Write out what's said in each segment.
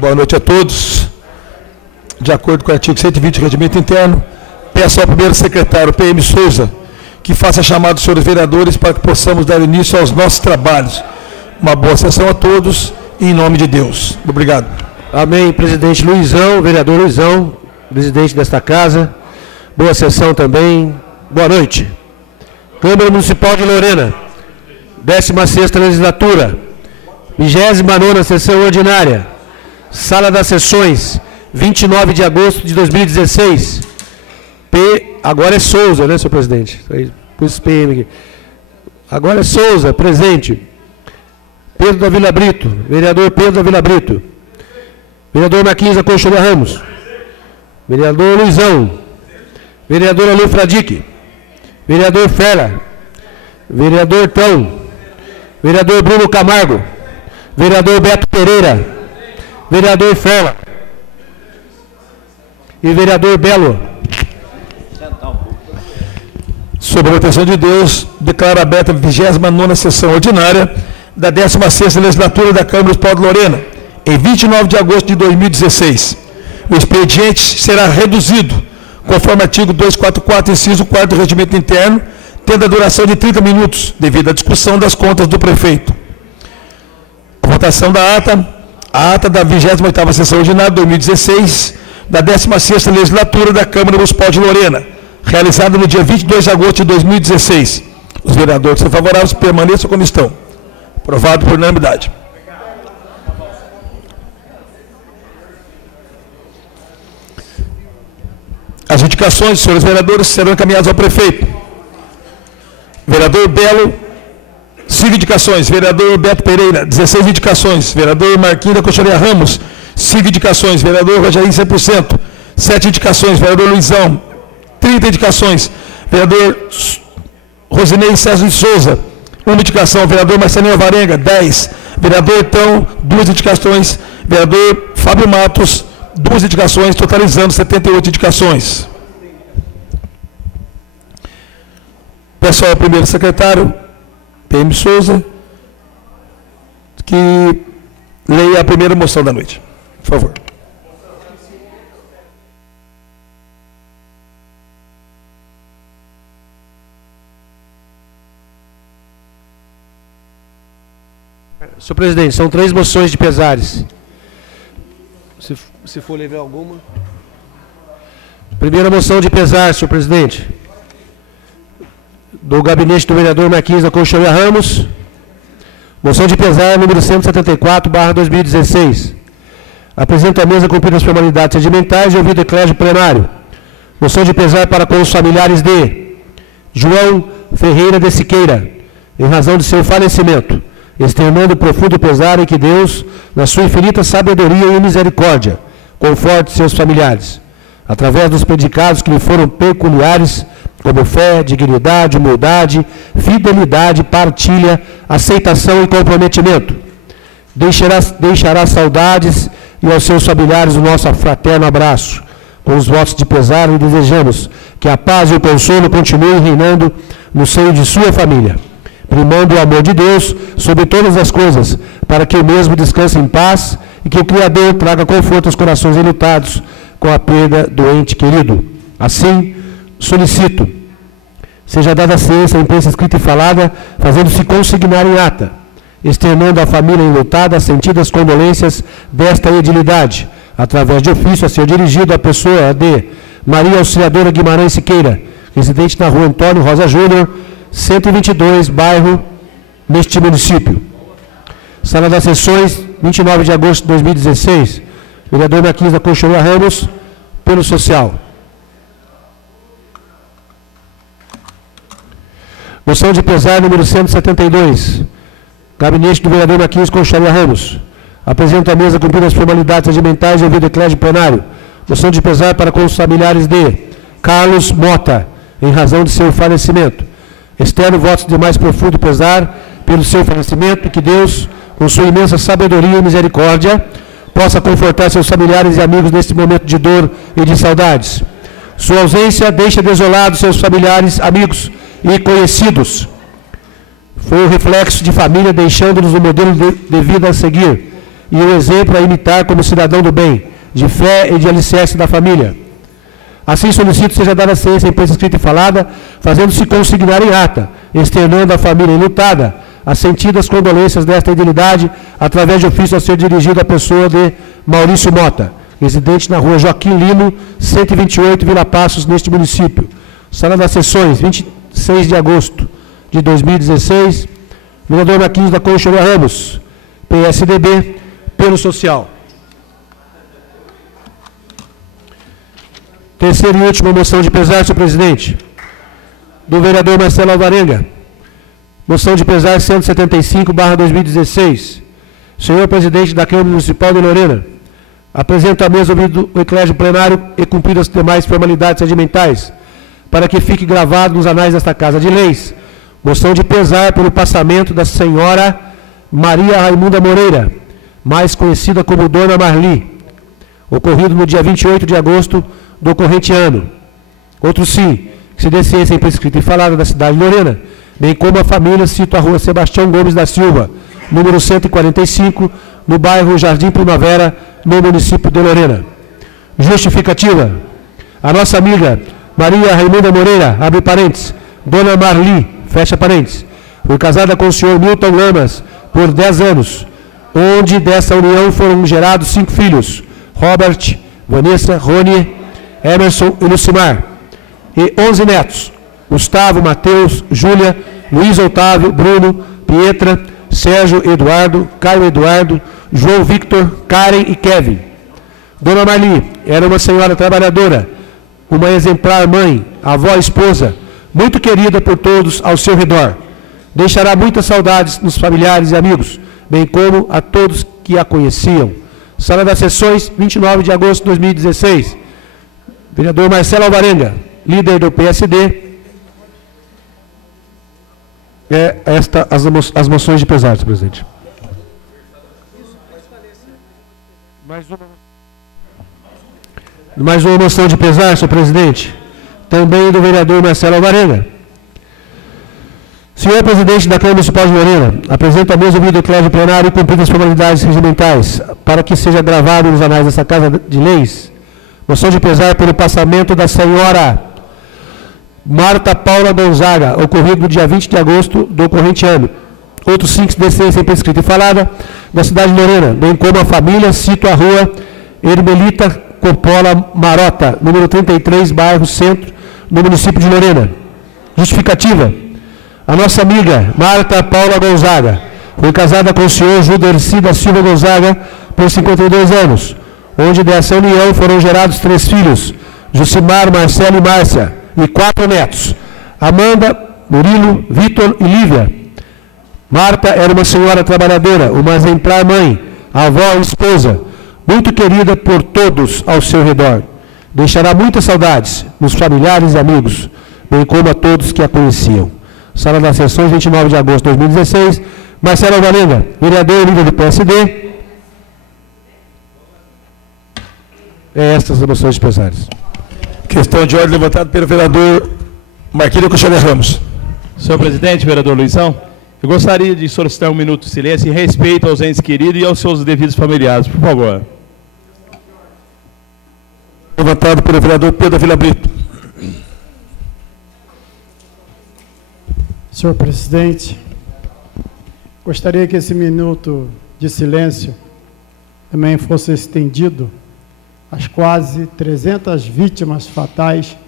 Boa noite a todos. De acordo com o artigo 120 do Regimento Interno, peço ao primeiro secretário, PM Souza, que faça a chamada dos senhores vereadores para que possamos dar início aos nossos trabalhos. Uma boa sessão a todos, em nome de Deus. Obrigado. Amém, presidente Luizão, vereador Luizão, presidente desta casa. Boa sessão também. Boa noite. Câmara Municipal de Lorena, 16ª Legislatura, 29ª Sessão Ordinária, Sala das Sessões, 29 de agosto de 2016. Agora é Souza, né, senhor presidente? Pus PM aqui. Agora é Souza, presente. Pedro da Vila Brito, vereador Pedro da Vila Brito. Vereador Marquinhos da Colchoria Ramos. Vereador Luizão. Vereadora Lu Fradique. Vereador Fera. Vereador Tão. Vereador Bruno Camargo. Vereador Beto Pereira. Vereador Fera. E vereador Belo. Sob a proteção de Deus, declaro aberta a 29ª Sessão Ordinária da 16ª Legislatura da Câmara Municipal de Lorena, em 29 de agosto de 2016. O expediente será reduzido, conforme artigo 244, inciso 4 do Regimento Interno, tendo a duração de 30 minutos, devido à discussão das contas do prefeito. A votação da ata, a ata da 28ª Sessão Ordinária de 2016, da 16ª Legislatura da Câmara Municipal de Lorena, realizada no dia 22 de agosto de 2016. Os vereadores que são favoráveis permaneçam como estão. Aprovado por unanimidade. As indicações, senhores vereadores, serão encaminhadas ao prefeito. Vereador Belo, 5 indicações. Vereador Beto Pereira, 16 indicações. Vereador Marquinhos da Colchoria Ramos, 5 indicações. Vereador Rogerinho, 100%. 7 indicações. Vereador Luizão, 30 indicações. Vereador Rosinei César de Souza, 1 indicação. Vereador Marcelinho Alvarenga, 10. Vereador Tão, 2 indicações. Vereador Fábio Matos, 2 indicações, totalizando 78 indicações. Peço ao primeiro secretário, PM Souza, que leia a primeira moção da noite. Por favor. Senhor presidente, são 3 moções de pesares. Se for levar alguma. Primeira moção de pesar, senhor presidente. Do gabinete do vereador Marquinhos da Colchoria Ramos. Moção de pesar número 174/2016. Apresento à mesa cumprir as formalidades regimentais e ouvido o eclésio plenário. Moção de pesar para com os familiares de João Ferreira de Siqueira, em razão de seu falecimento, externando profundo pesar em que Deus, na sua infinita sabedoria e misericórdia, conforte seus familiares, através dos predicados que lhe foram peculiares, como fé, dignidade, humildade, fidelidade, partilha, aceitação e comprometimento. Deixará saudades e aos seus familiares o nosso fraterno abraço. Com os votos de pesar, e desejamos que a paz e o consolo continuem reinando no seio de sua família, primando o amor de Deus sobre todas as coisas, para que o mesmo descanse em paz e que o Criador traga conforto aos corações enlutados com a perda do ente querido. Assim, solicito, seja dada a ciência, a imprensa escrita e falada, fazendo-se consignar em ata, externando à família enlutada as sentidas condolências desta edilidade, através de ofício a ser dirigido à pessoa de Maria Auxiliadora Guimarães Siqueira, residente na rua Antônio Rosa Júnior, 122, bairro, neste município. Sala das Sessões, 29 de agosto de 2016. Vereador Marquinhos da Colchoria Ramos, pelo Social. Moção de pesar número 172. Gabinete do vereador Marquinhos Colchoria Ramos. Apresento à mesa cumprir as formalidades regimentais e ouvido o eclésio plenário. Moção de pesar para com os familiares de Carlos Mota, em razão de seu falecimento. Externo votos de mais profundo pesar pelo seu falecimento, que Deus, com sua imensa sabedoria e misericórdia, possa confortar seus familiares e amigos neste momento de dor e de saudades. Sua ausência deixa desolados seus familiares, amigos e conhecidos. Foi o reflexo de família, deixando-nos um modelo de vida a seguir e um exemplo a imitar como cidadão do bem, de fé e de alicerce da família. Assim solicito seja dada ciência à imprensa escrita e falada, fazendo-se consignar em ata, externando à família enlutada as sentidas condolências desta idilidade, através de ofício a ser dirigido à pessoa de Maurício Mota, residente na rua Joaquim Lino, 128, Vila Passos, neste município. Sala das sessões, 26 de agosto de 2016, vereador Marquinhos da Concha Ramos, PSDB, pelo Social. Terceira e última moção de pesar, senhor presidente, do vereador Marcelo Alvarenga. Moção de pesar 175/2016. Senhor presidente da Câmara Municipal de Lorena, apresento à mesa ouvido o eclésio plenário e cumpridas as demais formalidades regimentais, para que fique gravado nos anais desta Casa de Leis, moção de pesar pelo passamento da senhora Maria Raimunda Moreira, mais conhecida como Dona Marli, ocorrido no dia 28 de agosto do corrente ano. Outro sim, que se dê ciência em prescrita e falada da cidade de Lorena, bem como a família, cito a rua Sebastião Gomes da Silva, número 145, no bairro Jardim Primavera, no município de Lorena. Justificativa. A nossa amiga Maria Raimunda Moreira, abre parênteses, Dona Marli, fecha parênteses, foi casada com o senhor Milton Lamas por 10 anos, onde dessa união foram gerados 5 filhos, Robert, Vanessa, Rony, Emerson e Lucimar, e 11 netos, Gustavo, Mateus, Júlia, Luiz Otávio, Bruno, Pietra, Sérgio Eduardo, Caio Eduardo, João Victor, Karen e Kevin. Dona Marli era uma senhora trabalhadora, uma exemplar mãe, avó e esposa, muito querida por todos ao seu redor. Deixará muitas saudades nos familiares e amigos, bem como a todos que a conheciam. Sala das sessões, 29 de agosto de 2016. Vereador Marcelo Alvarenga, líder do PSD. As moções de pesar, senhor presidente. Mais uma moção de pesar, senhor presidente. Também do vereador Marcelo Alvarenga. Senhor presidente da Câmara Municipal de Lorena, apresento a mesa ouvido o eclésio plenário e cumprido as formalidades regimentais, para que seja gravado nos anais dessa Casa de Leis, moção de pesar pelo passamento da senhora Marta Paula Gonzaga, ocorrido no dia 20 de agosto do corrente ano. Outros 5 decência prescrita e falada da cidade de Lorena, bem como a família, cito a rua Hermelita Coppola Marota, número 33, bairro Centro, no município de Lorena. Justificativa. A nossa amiga Marta Paula Gonzaga foi casada com o senhor Juderci da Silva Gonzaga por 52 anos, onde dessa união foram gerados 3 filhos, Jucimar, Marcelo e Márcia, e 4 netos, Amanda, Murilo, Vitor e Lívia. Marta era uma senhora trabalhadora, uma exemplar mãe, avó e esposa, muito querida por todos ao seu redor. Deixará muitas saudades nos familiares e amigos, bem como a todos que a conheciam. Sala das sessões, 29 de agosto de 2016. Marcelo Alvarenga, vereador líder do PSD. Estas as moções de pesares. Questão de ordem levantada pelo vereador Marquinhos Cochilha Ramos. Senhor presidente, vereador Luizão, eu gostaria de solicitar um minuto de silêncio em respeito aos entes queridos e aos seus devidos familiares, por favor. Levantado pelo vereador Pedro Vila Brito. Senhor presidente, gostaria que esse minuto de silêncio também fosse estendido às quase 300 vítimas fatais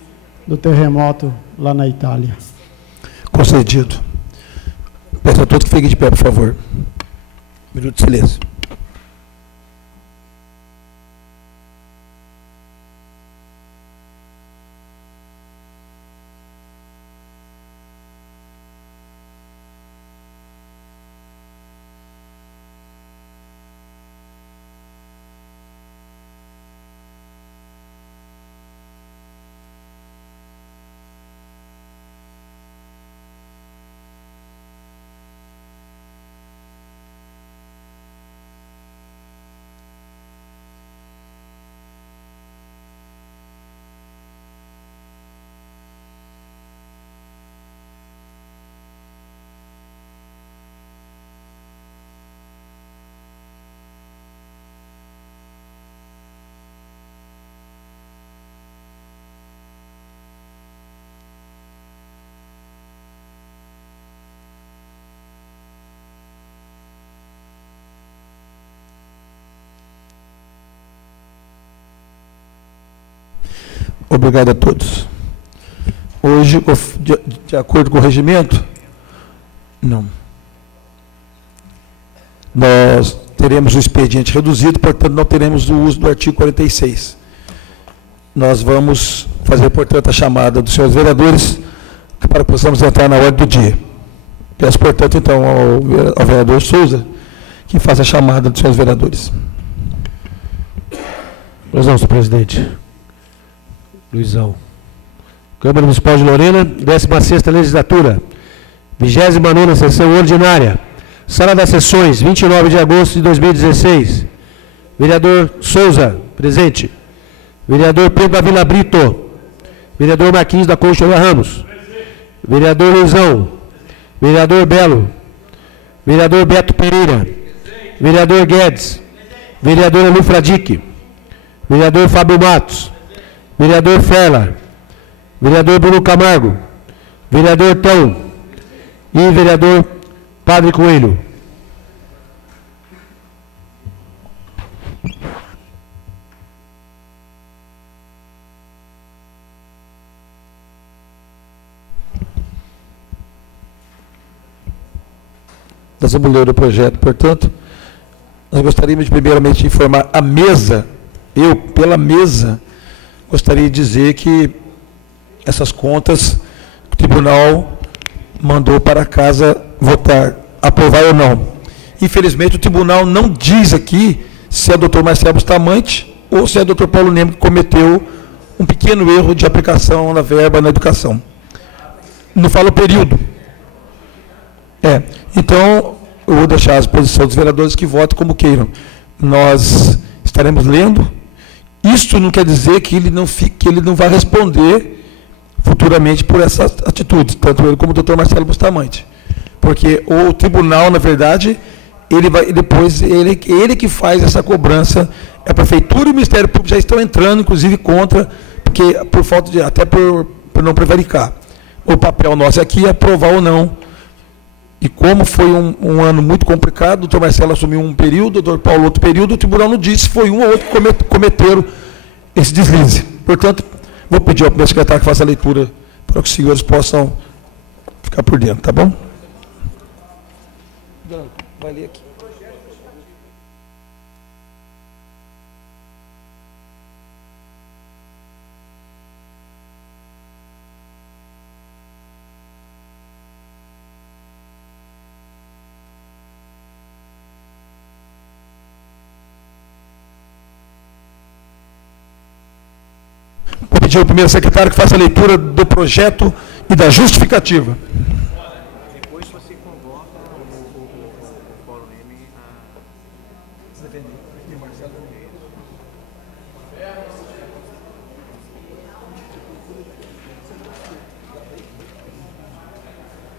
do terremoto lá na Itália. Concedido. Peço a todos que fiquem de pé, por favor. Minuto de silêncio. Obrigado a todos. Hoje, de acordo com o regimento, não. Nós teremos o expediente reduzido, portanto, não teremos o uso do artigo 46. Nós vamos fazer, portanto, a chamada dos senhores vereadores para que possamos entrar na ordem do dia. Peço, portanto, então, ao vereador Souza que faça a chamada dos senhores vereadores. Pois não, senhor presidente. Luizão. Câmara Municipal de Lorena, 16ª Legislatura, 29ª Sessão Ordinária. Sala das Sessões, 29 de agosto de 2016. Vereador Souza, presente. Vereador Pedro da Vila Brito. Vereador Marquinhos da Concha Ramos. Vereador Luizão. Vereador Belo. Vereador Beto Pereira. Vereador Guedes. Vereador Elu Fradique. Vereador Fábio Matos. Vereador Ferla. Vereador Bruno Camargo. Vereador Tão. E vereador Padre Coelho. Da Assembleia do projeto, portanto, nós gostaríamos de primeiramente informar a mesa, eu, pela mesa, gostaria de dizer que essas contas o tribunal mandou para casa votar, aprovar ou não. Infelizmente, o tribunal não diz aqui se é o doutor Marcelo Bustamante ou se é o doutor Paulo Neme que cometeu um pequeno erro de aplicação da verba na educação. Não fala o período. Então, eu vou deixar à disposição dos vereadores que votem como queiram. Nós estaremos lendo. Isso não quer dizer que ele não vai responder futuramente por essas atitudes, tanto ele como o doutor Marcelo Bustamante. Porque o tribunal, na verdade, ele que faz essa cobrança. A Prefeitura e o Ministério Público já estão entrando, inclusive, contra, porque por falta de, até por não prevaricar. O papel nosso aqui é aprovar ou não. E como foi um ano muito complicado, o doutor Marcelo assumiu um período, o doutor Paulo outro período, o tribunal não disse se foi um ou outro que cometeram esse deslize. Portanto, vou pedir ao meu secretário que faça a leitura para que os senhores possam ficar por dentro, tá bom? Vai ler aqui. Vou pedir ao primeiro secretário que faça a leitura do projeto e da justificativa. Depois você convoca o Paulo Neme a defender. E o Marcelo também.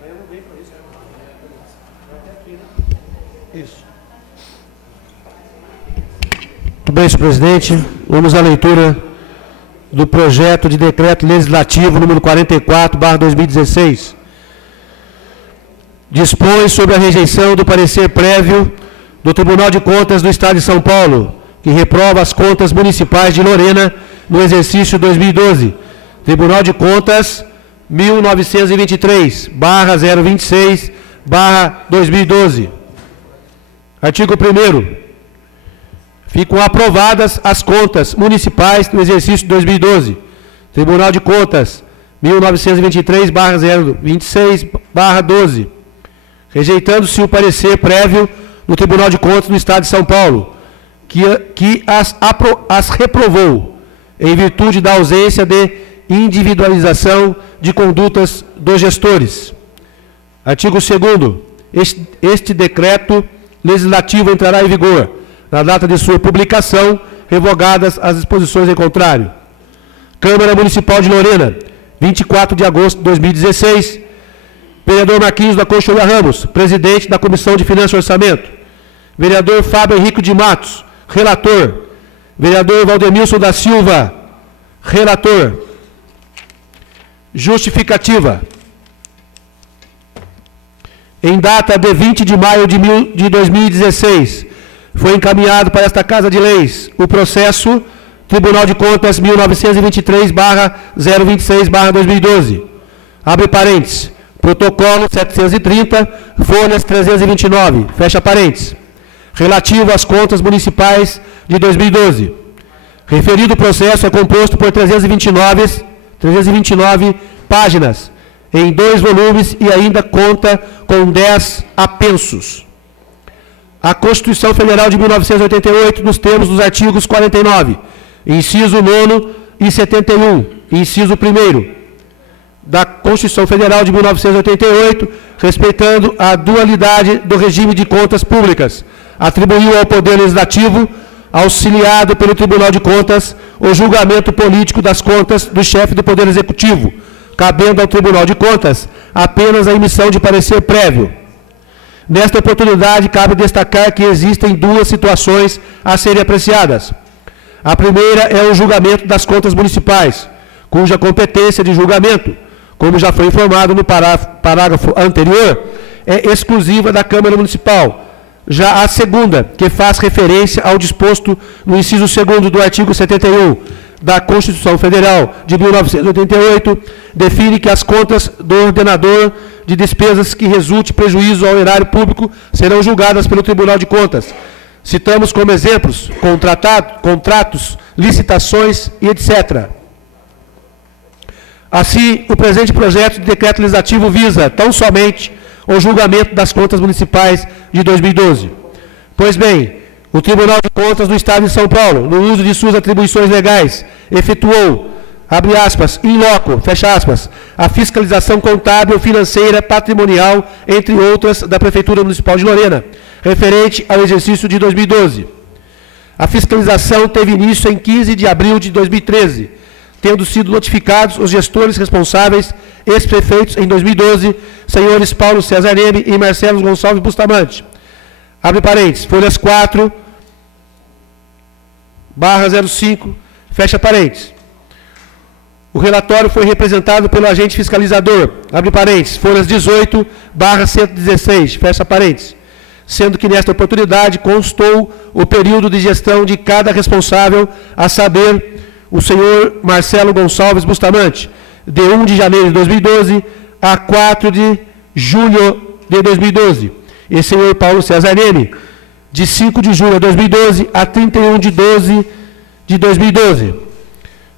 Eu não dei para isso. Isso. Muito bem, senhor presidente. Vamos à leitura do projeto de decreto legislativo número 44/2016. Dispõe sobre a rejeição do parecer prévio do Tribunal de Contas do Estado de São Paulo, que reprova as contas municipais de Lorena no exercício 2012. Tribunal de Contas 1923/026/2012. Artigo 1º. Ficam aprovadas as contas municipais do exercício 2012. Tribunal de Contas 1923/026/12. Rejeitando-se o parecer prévio do Tribunal de Contas do Estado de São Paulo, que as reprovou em virtude da ausência de individualização de condutas dos gestores. Artigo 2º. Este decreto legislativo entrará em vigor na data de sua publicação, revogadas as disposições em contrário. Câmara Municipal de Lorena, 24 de agosto de 2016. Vereador Marquinhos da Concha Ramos, presidente da Comissão de Finanças e Orçamento. Vereador Fábio Henrique de Matos, relator. Vereador Valdemilson da Silva, relator. Justificativa. Em data de 20 de maio de 2016, foi encaminhado para esta Casa de Leis o processo Tribunal de Contas 1923/026/2012. Abre parênteses. Protocolo 730, folhas 329, fecha parênteses. Relativo às contas municipais de 2012. Referido processo é composto por 329 páginas, em 2 volumes e ainda conta com 10 apensos. A Constituição Federal de 1988, nos termos dos artigos 49, inciso 9º e 71, inciso 1º, da Constituição Federal de 1988, respeitando a dualidade do regime de contas públicas, atribuiu ao Poder Legislativo, auxiliado pelo Tribunal de Contas, o julgamento político das contas do chefe do Poder Executivo, cabendo ao Tribunal de Contas apenas a emissão de parecer prévio. Nesta oportunidade, cabe destacar que existem 2 situações a serem apreciadas. A primeira é o julgamento das contas municipais, cuja competência de julgamento, como já foi informado no parágrafo anterior, é exclusiva da Câmara Municipal. Já a segunda, que faz referência ao disposto no inciso 2º do artigo 71 da Constituição Federal de 1988, define que as contas do ordenador de despesas que resulte prejuízo ao erário público serão julgadas pelo Tribunal de Contas. Citamos como exemplos contratos, licitações e etc. Assim, o presente projeto de decreto legislativo visa tão somente o julgamento das contas municipais de 2012. Pois bem, o Tribunal de Contas do Estado de São Paulo, no uso de suas atribuições legais, efetuou, abre aspas, in loco, fecha aspas, a fiscalização contábil, financeira, patrimonial, entre outras, da Prefeitura Municipal de Lorena, referente ao exercício de 2012. A fiscalização teve início em 15 de abril de 2013, tendo sido notificados os gestores responsáveis, ex-prefeitos em 2012, senhores Paulo César Neme e Marcelo Gonçalves Bustamante. Abre parênteses, folhas 4/05, fecha parênteses. O relatório foi representado pelo agente fiscalizador, abre parênteses, folhas 18/116, fecha parênteses, sendo que nesta oportunidade constou o período de gestão de cada responsável, a saber, o senhor Marcelo Gonçalves Bustamante, de 1 de janeiro de 2012 a 4 de julho de 2012, e senhor Paulo César Neme, de 5 de julho de 2012 a 31 de 12 de 2012.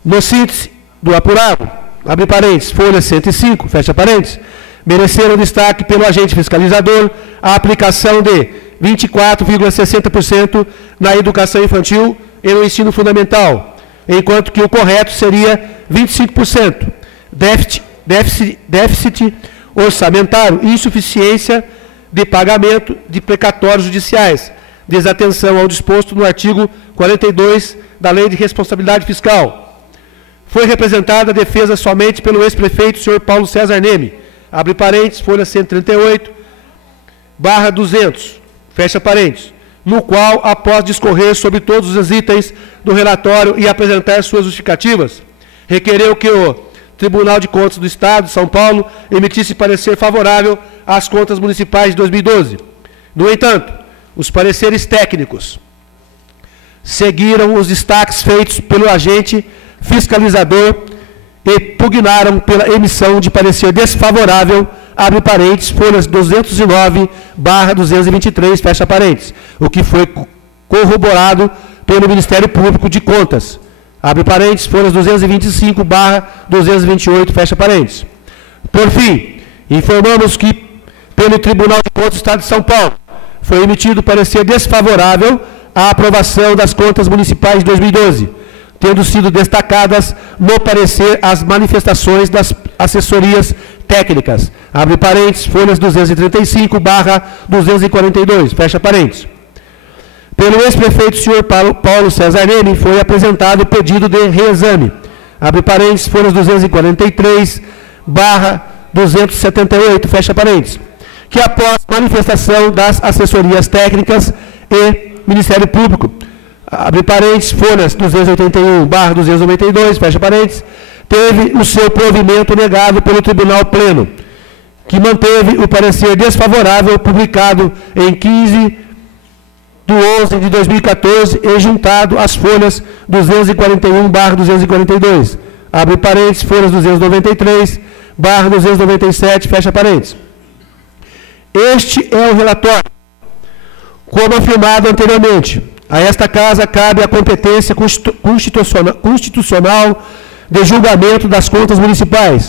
No síntese do apurado, abre parênteses, folha 105, fecha parênteses, mereceram destaque pelo agente fiscalizador a aplicação de 24,60% na educação infantil e no ensino fundamental, enquanto que o correto seria 25%. Déficit orçamentário e insuficiência de pagamento de precatórios judiciais, desatenção ao disposto no artigo 42 da Lei de Responsabilidade Fiscal. Foi representada a defesa somente pelo ex-prefeito, senhor Paulo César Neme, abre parênteses, folha 138/200, fecha parênteses, no qual, após discorrer sobre todos os itens do relatório e apresentar suas justificativas, requereu que o Tribunal de Contas do Estado de São Paulo emitisse parecer favorável às contas municipais de 2012. No entanto, os pareceres técnicos seguiram os destaques feitos pelo agente fiscalizador e pugnaram pela emissão de parecer desfavorável, abre parênteses, folhas 209/223, fecha parênteses, o que foi corroborado pelo Ministério Público de Contas, abre parênteses, folhas 225/228, fecha parênteses. Por fim, informamos que, pelo Tribunal de Contas do Estado de São Paulo, foi emitido parecer desfavorável à aprovação das contas municipais de 2012, tendo sido destacadas no parecer as manifestações das assessorias técnicas, abre parênteses, folhas 235/242, fecha parênteses. Pelo ex-prefeito, senhor Paulo César Neme, foi apresentado o pedido de reexame, abre parênteses, folhas 243/278, fecha parênteses, que após manifestação das assessorias técnicas e Ministério Público, abre parênteses, folhas 281/292, fecha parênteses, teve o seu provimento negado pelo Tribunal Pleno, que manteve o parecer desfavorável publicado em 15 do 11 de 2014 e juntado às folhas 241/242. Abre parênteses, folhas 293/297, fecha parênteses. Este é o relatório. Como afirmado anteriormente, a esta Casa cabe a competência constitucional de julgamento das contas municipais,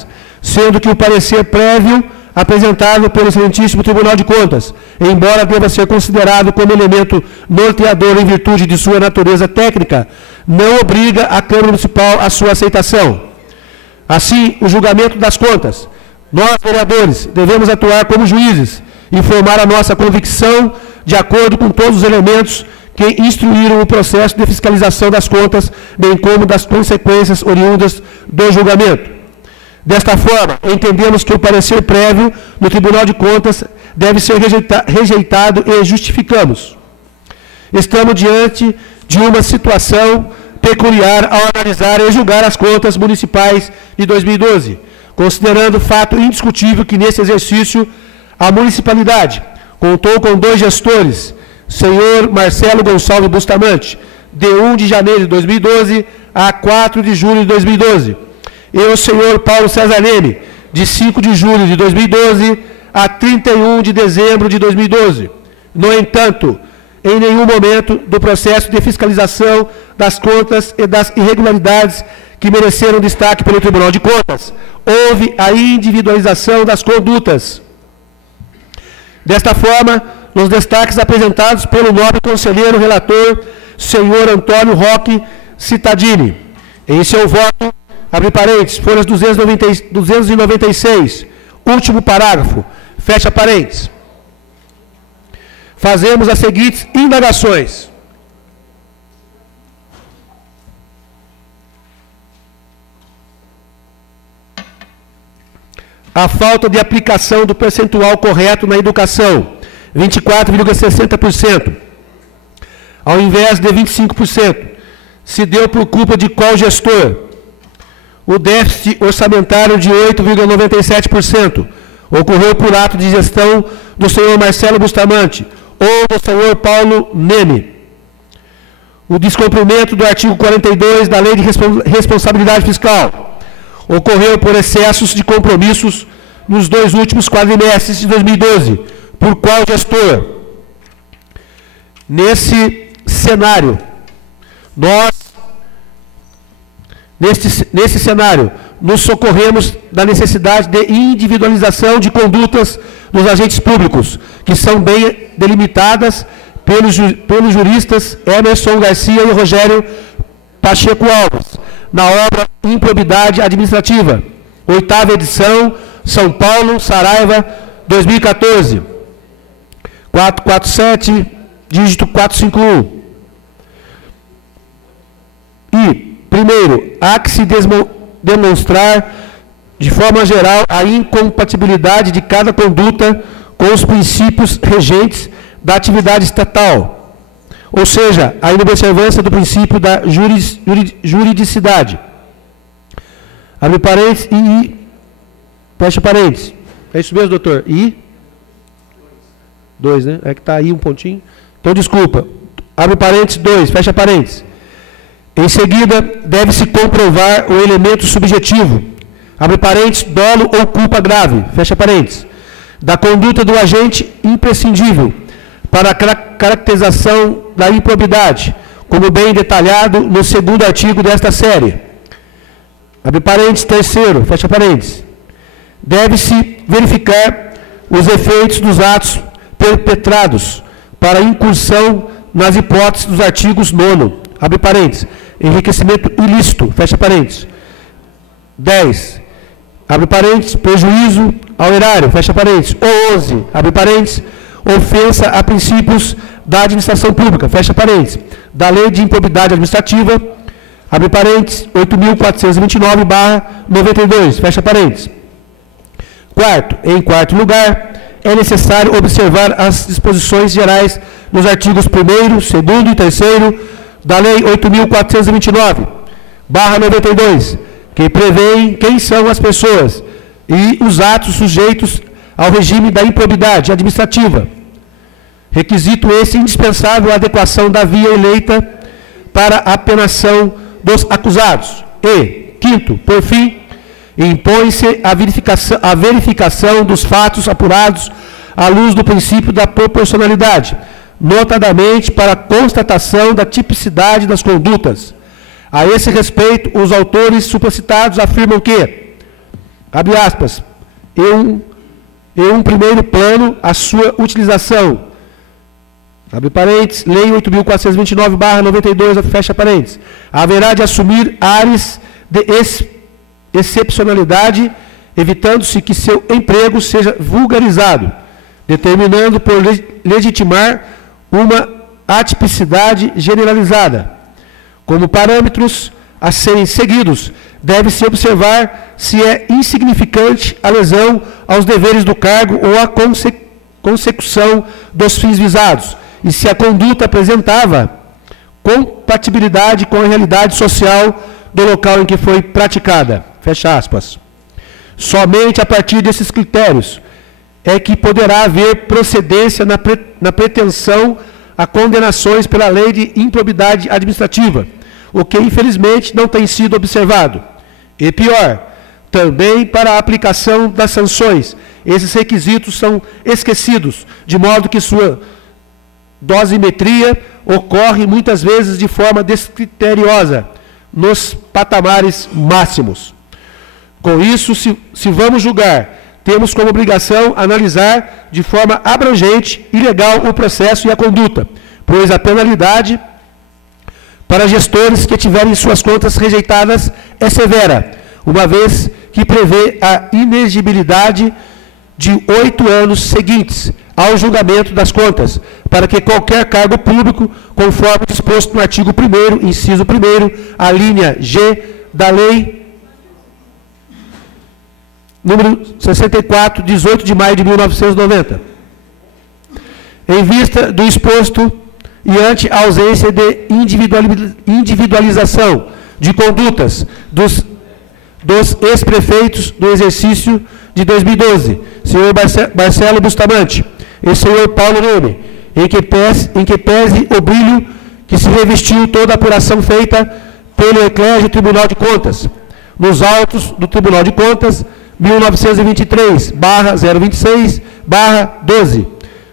sendo que o parecer prévio apresentado pelo Excelentíssimo Tribunal de Contas, embora deva ser considerado como elemento norteador em virtude de sua natureza técnica, não obriga a Câmara Municipal a sua aceitação. Assim, o julgamento das contas, nós, vereadores, devemos atuar como juízes, informar a nossa convicção de acordo com todos os elementos que instruíram o processo de fiscalização das contas, bem como das consequências oriundas do julgamento. Desta forma, entendemos que o parecer prévio no Tribunal de Contas deve ser rejeitado e justificamos. Estamos diante de uma situação peculiar ao analisar e julgar as contas municipais de 2012, considerando o fato indiscutível que nesse exercício a municipalidade contou com 2 gestores, senhor Marcelo Gonçalves Bustamante, de 1 de janeiro de 2012 a 4 de julho de 2012, e o senhor Paulo César Leme, de 5 de julho de 2012 a 31 de dezembro de 2012. No entanto, em nenhum momento do processo de fiscalização das contas e das irregularidades que mereceram destaque pelo Tribunal de Contas, houve a individualização das condutas. Desta forma, nos destaques apresentados pelo nobre conselheiro relator, senhor Antônio Roque Cittadini, em seu voto, abre parênteses, folhas 296, último parágrafo, fecha parênteses. Fazemos as seguintes indagações. A falta de aplicação do percentual correto na educação, 24,60%, ao invés de 25%, se deu por culpa de qual gestor? O déficit orçamentário de 8,97% ocorreu por ato de gestão do senhor Marcelo Bustamante ou do senhor Paulo Neme. O descumprimento do artigo 42 da Lei de Responsabilidade Fiscal ocorreu por excessos de compromissos nos 2 últimos quadrimestres de 2012. Por qual gestor? Nesse cenário, nesse cenário, nos socorremos da necessidade de individualização de condutas dos agentes públicos, que são bem delimitadas pelos juristas Emerson Garcia e Rogério Pacheco Alves, na obra Improbidade Administrativa, 8ª edição, São Paulo, Saraiva, 2014, 447, dígito 451. E, primeiro, há que se demonstrar, de forma geral, a incompatibilidade de cada conduta com os princípios regentes da atividade estatal, ou seja, a inobservância do princípio da juridicidade. Abre parênteses e fecha parênteses. É isso mesmo, doutor? E? 2, né? É que está aí um pontinho. Então, desculpa. Abre parênteses, 2, fecha parênteses. Em seguida, deve-se comprovar o elemento subjetivo, abre parênteses, dolo ou culpa grave, fecha parênteses, da conduta do agente imprescindível para a caracterização da improbidade, como bem detalhado no 2º artigo desta série. Abre parênteses, 3º, fecha parênteses. Deve-se verificar os efeitos dos atos perpetrados para incursão nas hipóteses dos artigos 9º, abre parênteses, enriquecimento ilícito, fecha parênteses. 10, abre parênteses, prejuízo ao erário, fecha parênteses. Ou 11, abre parênteses, ofensa a princípios da administração pública, fecha parênteses, da Lei de Improbidade Administrativa, abre parênteses, 8.429/92, fecha parênteses. Em quarto lugar, é necessário observar as disposições gerais nos artigos 1º, 2º e 3º da Lei 8.429/92, que prevêem quem são as pessoas e os atos sujeitos ao regime da improbidade administrativa. requisito esse indispensável à adequação da via eleita para a penação dos acusados. E, quinto, por fim, impõe-se a verificação dos fatos apurados à luz do princípio da proporcionalidade, notadamente para a constatação da tipicidade das condutas. A esse respeito, os autores supracitados afirmam que, abre aspas, em um primeiro plano, a sua utilização, abre parênteses, Lei 8.429/92, fecha parênteses, haverá de assumir áreas de excepcionalidade, evitando-se que seu emprego seja vulgarizado, determinando por legitimar uma atipicidade generalizada. Como parâmetros a serem seguidos, deve-se observar se é insignificante a lesão aos deveres do cargo ou a consecução dos fins visados, e se a conduta apresentava compatibilidade com a realidade social do local em que foi praticada. Fecha aspas. Somente a partir desses critérios é que poderá haver procedência na pretensão a condenações pela lei de improbidade administrativa, o que infelizmente não tem sido observado. E pior, também para a aplicação das sanções, esses requisitos são esquecidos, de modo que sua dosimetria ocorre muitas vezes de forma descriteriosa, nos patamares máximos. Com isso, se vamos julgar, temos como obrigação analisar de forma abrangente e legal o processo e a conduta, pois a penalidade para gestores que tiverem suas contas rejeitadas é severa, uma vez que prevê a inexigibilidade de 8 anos seguintes ao julgamento das contas, para que qualquer cargo público, conforme disposto no artigo 1º, inciso 1º, a linha G da Lei número 64, 18 de maio de 1990. Em vista do exposto e ante a ausência de individualização de condutas dos ex-prefeitos do exercício de 2012, senhor Marcelo Bustamante e senhor Paulo Neme, em que pese o brilho que se revestiu toda a apuração feita pelo Eclégio Tribunal de Contas, nos autos do Tribunal de Contas 1923/026/12,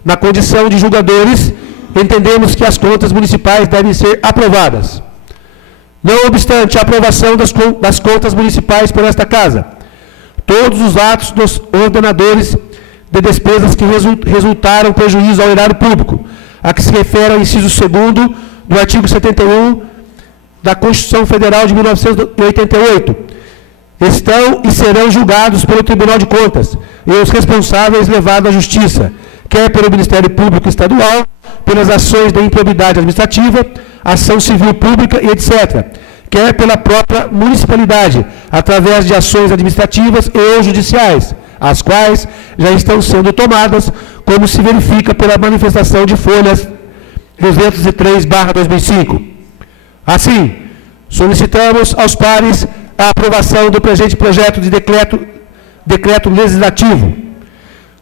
na condição de julgadores, entendemos que as contas municipais devem ser aprovadas. Não obstante a aprovação das contas municipais por esta Casa, todos os atos dos ordenadores de despesas que resultaram prejuízo ao erário público, a que se refere ao inciso 2º do artigo 71 da Constituição Federal de 1988, estão e serão julgados pelo Tribunal de Contas e os responsáveis levados à Justiça, quer pelo Ministério Público Estadual, pelas ações de improbidade administrativa, ação civil pública e etc., quer pela própria municipalidade, através de ações administrativas e ou judiciais, as quais já estão sendo tomadas, como se verifica pela manifestação de folhas 203/2005. Assim, solicitamos aos pares a aprovação do presente projeto de decreto legislativo.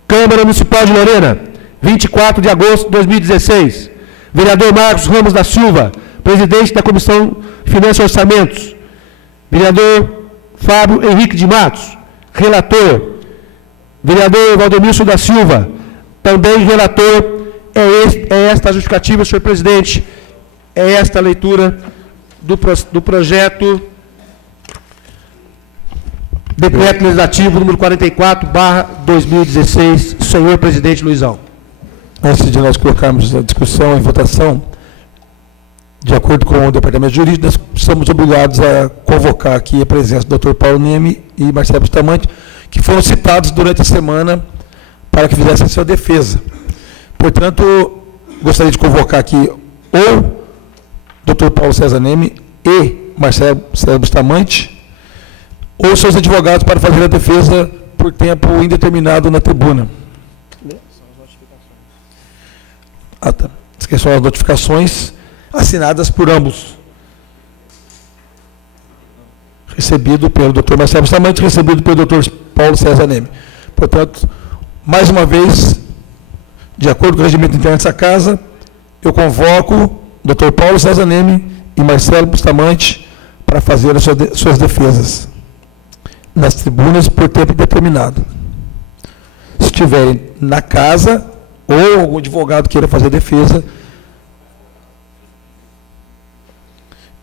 Câmara Municipal de Lorena, 24 de agosto de 2016. Vereador Marcos Ramos da Silva, presidente da Comissão de Finanças e Orçamentos. Vereador Fábio Henrique de Matos, relator. Vereador Valdemilson da Silva, também relator. É esta a justificativa, senhor presidente. É esta a leitura do projeto decreto legislativo número 44/2016, senhor presidente Luizão. Antes de nós colocarmos a discussão em votação, de acordo com o Departamento Jurídico, nós somos obrigados a convocar aqui a presença do Dr. Paulo Neme e Marcelo Bustamante, que foram citados durante a semana para que fizessem sua defesa. Portanto, gostaria de convocar aqui o Dr. Paulo César Neme e Marcelo Bustamante, ou seus advogados, para fazer a defesa por tempo indeterminado na tribuna. Ah, tá. Essas são as notificações assinadas por ambos. Recebido pelo Dr. Marcelo Bustamante, recebido pelo Dr. Paulo César Neme. Portanto, mais uma vez, de acordo com o regimento interno dessa casa, eu convoco o Dr. Paulo César Neme e Marcelo Bustamante para fazer as suas defesas nas tribunas por tempo determinado. Se estiverem na casa ou algum advogado queira fazer defesa,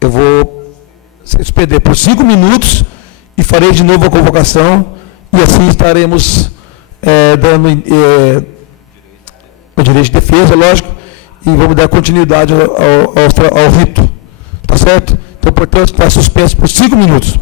eu vou suspender por 5 minutos e farei de novo a convocação e assim estaremos dando o direito de defesa, lógico, e vamos dar continuidade ao rito. Tá certo? Então, portanto, está suspenso por 5 minutos.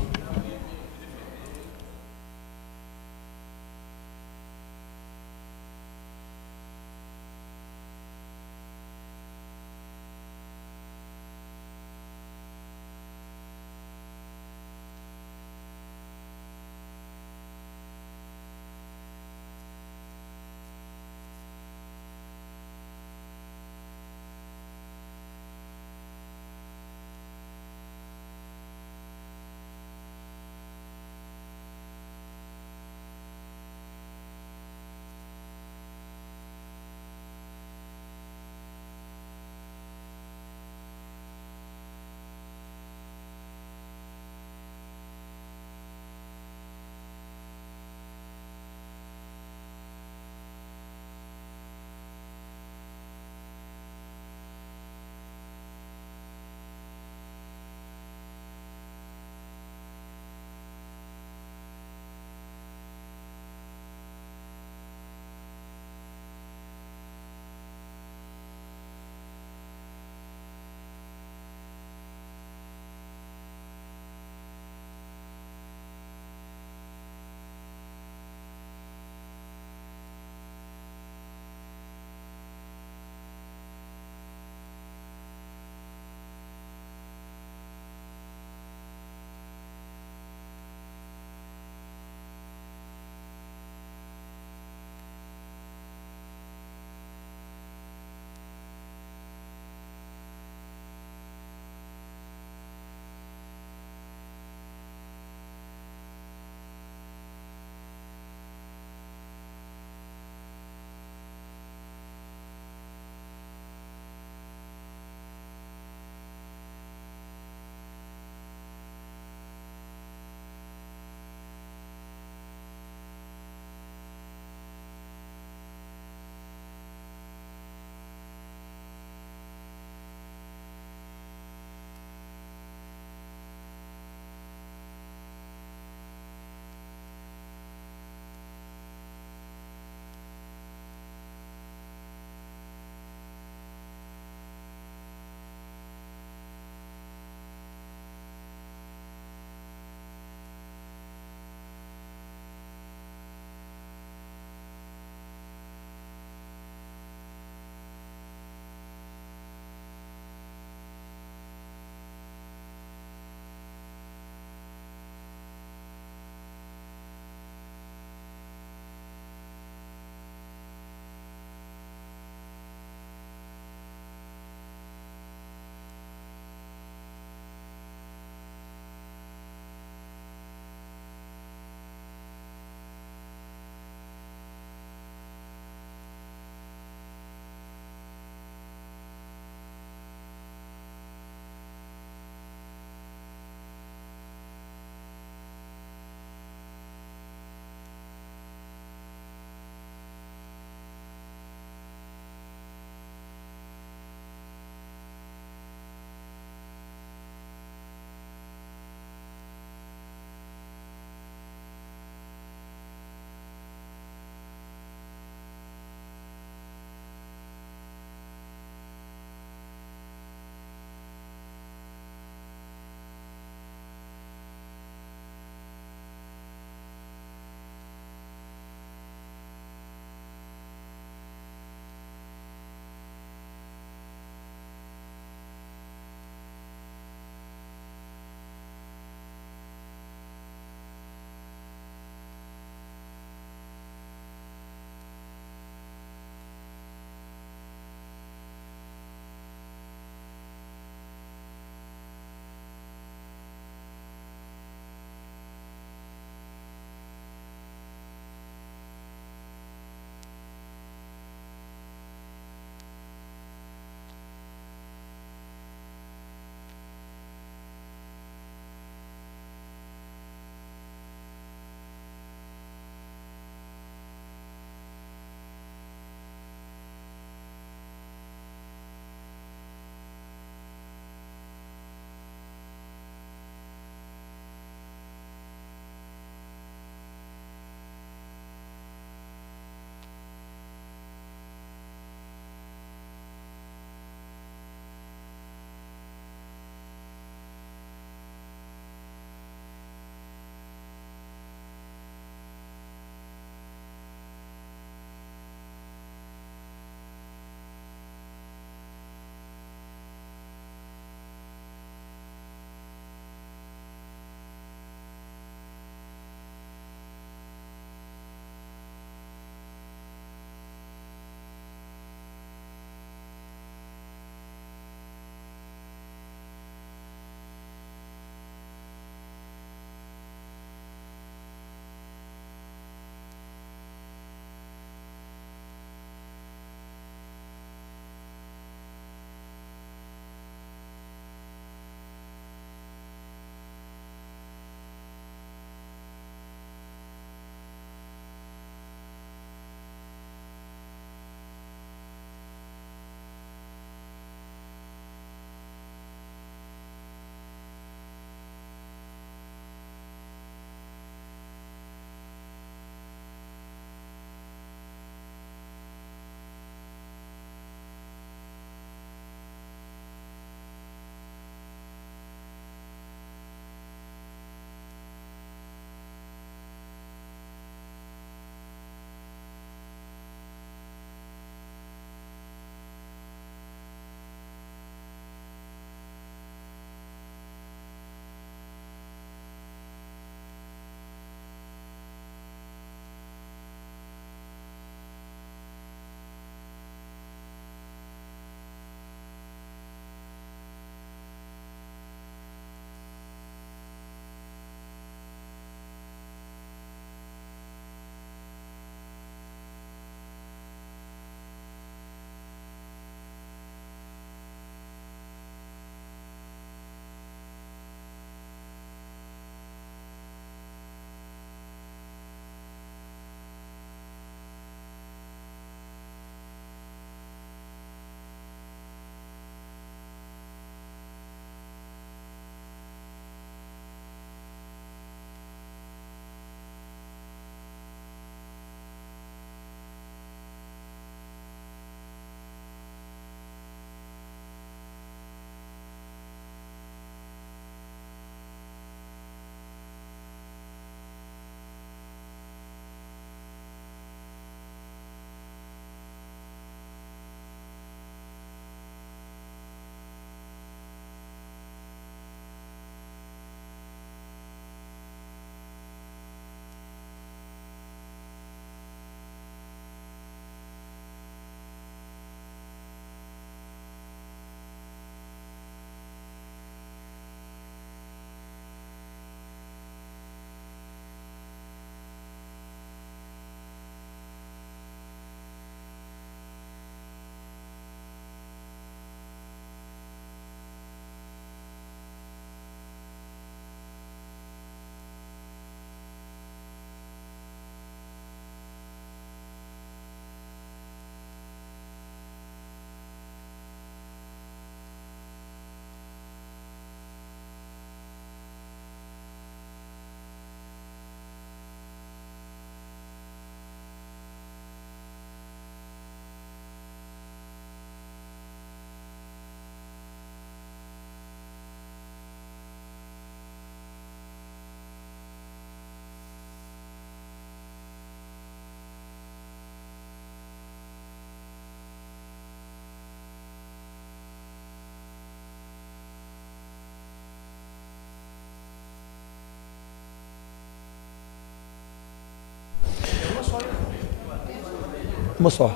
Uma só.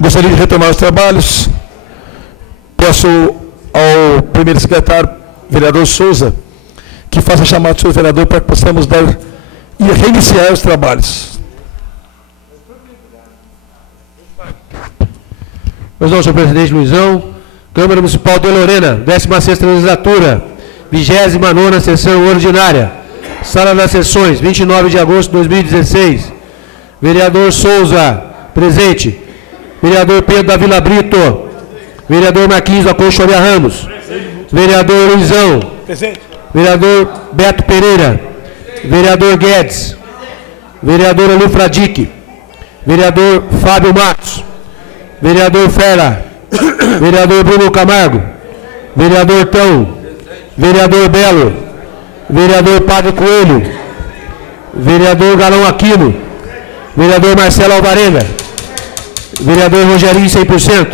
Gostaria de retomar os trabalhos. Peço ao primeiro secretário, vereador Souza, que faça chamado do senhor vereador para que possamos dar e reiniciar os trabalhos. Pois não, senhor presidente Luizão. Câmara Municipal de Lorena, 16ª legislatura, 29ª sessão ordinária. Sala das sessões, 29 de agosto de 2016. Vereador Souza, presente. Vereador Pedro da Vila Brito. Vereador Marquinhos da Conchoria Ramos. Vereador Luizão. Presente. Vereador Beto Pereira. Vereador Guedes. Vereador Elu Fradique. Vereador Fábio Matos. Vereador Fera. Vereador Bruno Camargo. Vereador Tão. Vereador Belo. Vereador Padre Coelho. Vereador Galão Aquino. Vereador Marcelo Alvarenga. Vereador Rogerinho 100%.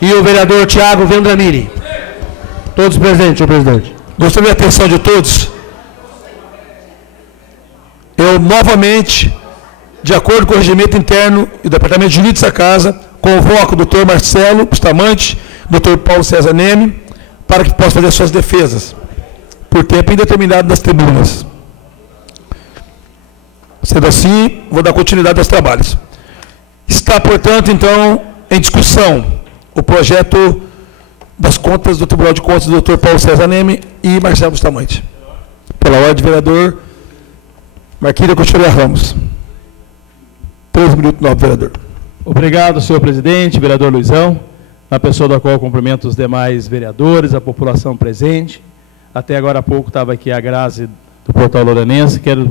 E o vereador Tiago Vendramini. Todos presentes, senhor presidente. Gostaria da atenção de todos. Eu, novamente, de acordo com o regimento interno e o Departamento Jurídico dessa Casa, convoco o doutor Marcelo Bustamante, doutor Paulo César Neme, para que possa fazer suas defesas, por tempo indeterminado das tribunas. Sendo assim, vou dar continuidade aos trabalhos. Está, portanto, então, em discussão o projeto das contas do Tribunal de Contas do doutor Paulo César Neme e Marcelo Bustamante. Pela ordem, vereador Marquinhos da Conchoria Ramos. 3 minutos, 9, vereador. Obrigado, senhor presidente, vereador Luizão, na pessoa da qual eu cumprimento os demais vereadores, a população presente. Até agora há pouco estava aqui a Grazi do Portal Loranense, quero,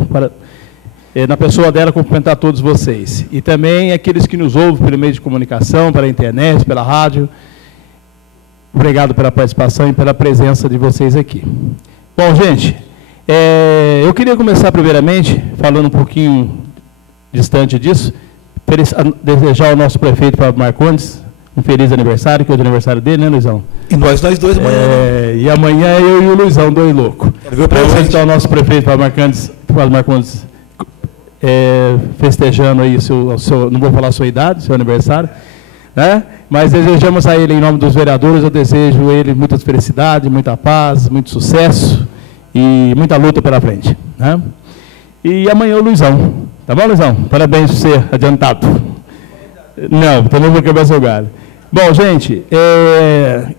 na pessoa dela, cumprimentar todos vocês. E também aqueles que nos ouvem pelo meio de comunicação, pela internet, pela rádio. Obrigado pela participação e pela presença de vocês aqui. Bom, gente, eu queria começar primeiramente, falando um pouquinho distante disso, desejar ao nosso prefeito Fábio Marcondes um feliz aniversário, que é o aniversário dele, né, Luizão? E nós dois amanhã. E amanhã eu e o Luizão, dois loucos. Então, o nosso prefeito Fábio Marcondes festejando aí não vou falar a sua idade, seu aniversário, né? Mas desejamos a ele, em nome dos vereadores, eu desejo a ele muita felicidade, muita paz, muito sucesso e muita luta pela frente, né? E amanhã o Luizão, tá bom, Luizão? Parabéns por ser adiantado. Não, também vou quebrar seu galho. Bom, gente,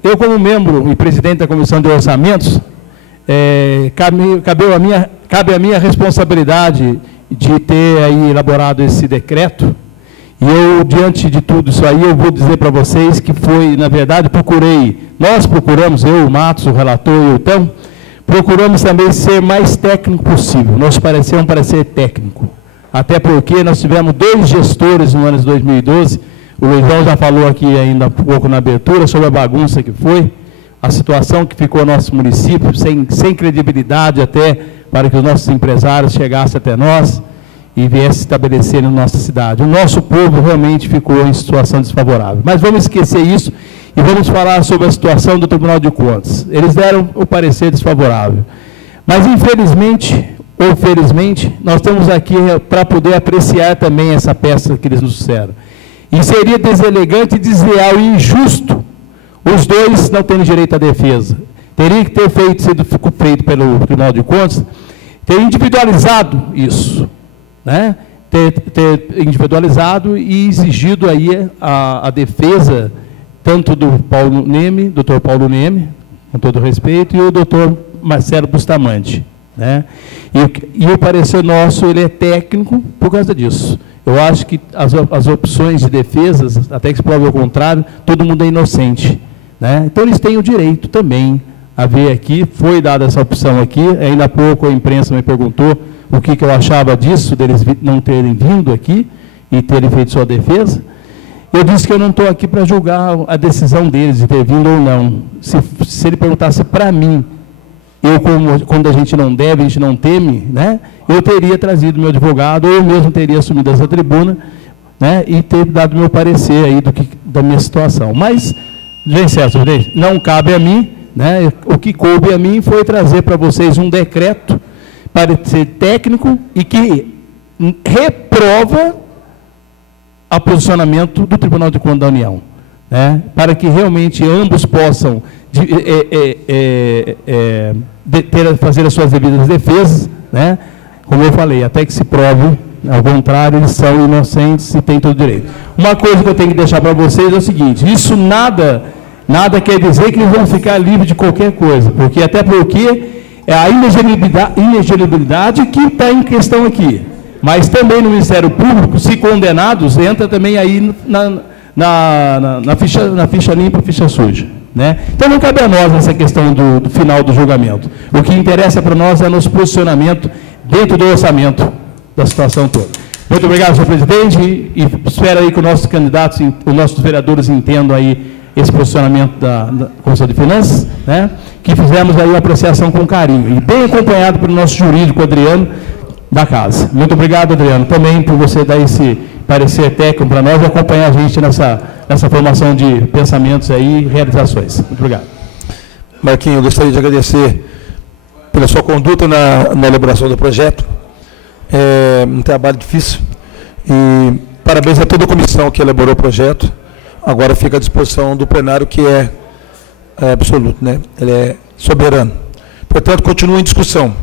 eu como membro e presidente da Comissão de Orçamentos, cabe a minha responsabilidade de ter aí elaborado esse decreto. E eu, diante de tudo isso aí, eu vou dizer para vocês que foi, na verdade, nós procuramos, eu, o Matos, o relator e o Tão, procuramos também ser mais técnico possível. Nosso parecer é um parecer técnico. Até porque nós tivemos 2 gestores no ano de 2012, o Luizão já falou aqui ainda há pouco na abertura sobre a bagunça que foi, a situação que ficou no nosso município, sem credibilidade até para que os nossos empresários chegassem até nós e viessem estabelecer na nossa cidade. O nosso povo realmente ficou em situação desfavorável. Mas vamos esquecer isso e vamos falar sobre a situação do Tribunal de Contas. Eles deram o parecer desfavorável. Mas, infelizmente, ou felizmente, nós estamos aqui para poder apreciar também essa peça que eles nos disseram. E seria deselegante, desleal e injusto os dois não terem direito à defesa. Teria que ter sido feito pelo Tribunal de Contas, ter individualizado isso, né? Ter individualizado e exigido aí a defesa tanto do doutor Paulo Neme, com todo respeito, e o doutor Marcelo Bustamante, né? E o parecer nosso, ele é técnico por causa disso. Eu acho que as opções de defesas, até que se prove o contrário, todo mundo é inocente, né? Então eles têm o direito também a ver aqui, foi dada essa opção aqui, ainda há pouco a imprensa me perguntou o que eu achava disso, deles não terem vindo aqui e terem feito sua defesa. Eu disse que eu não estou aqui para julgar a decisão deles de ter vindo ou não. Se ele perguntasse para mim, quando a gente não deve, a gente não teme, né, eu teria trazido meu advogado, ou eu mesmo teria assumido essa tribuna, né, e ter dado meu parecer aí da minha situação. Mas, não cabe a mim, né, o que coube a mim foi trazer para vocês um decreto para ser técnico e que reprova ao posicionamento do Tribunal de Contas da União, né? Para que realmente ambos possam fazer as suas devidas defesas, né? Como eu falei, até que se prove, ao contrário, eles são inocentes e têm todo o direito. Uma coisa que eu tenho que deixar para vocês é o seguinte: isso nada quer dizer que eles vão ficar livres de qualquer coisa, porque é a inelegibilidade que está em questão aqui. Mas também no Ministério Público, se condenados, entra também aí na ficha limpa, ficha suja, né? Então não cabe a nós essa questão do final do julgamento. O que interessa para nós é nosso posicionamento dentro do orçamento da situação toda. Muito obrigado, senhor presidente, e espero aí que os nossos candidatos, os nossos vereadores entendam aí esse posicionamento da Comissão de Finanças, né? Que fizemos aí uma apreciação com carinho, e bem acompanhado pelo nosso jurídico Adriano da casa. Muito obrigado, Adriano, também por você dar esse parecer técnico para nós e acompanhar a gente nessa formação de pensamentos aí e realizações. Muito obrigado. Marquinhos, eu gostaria de agradecer pela sua conduta na elaboração do projeto. É um trabalho difícil e parabéns a toda a comissão que elaborou o projeto. Agora fica à disposição do plenário, que é absoluto, né? Ele é soberano. Portanto, continua em discussão.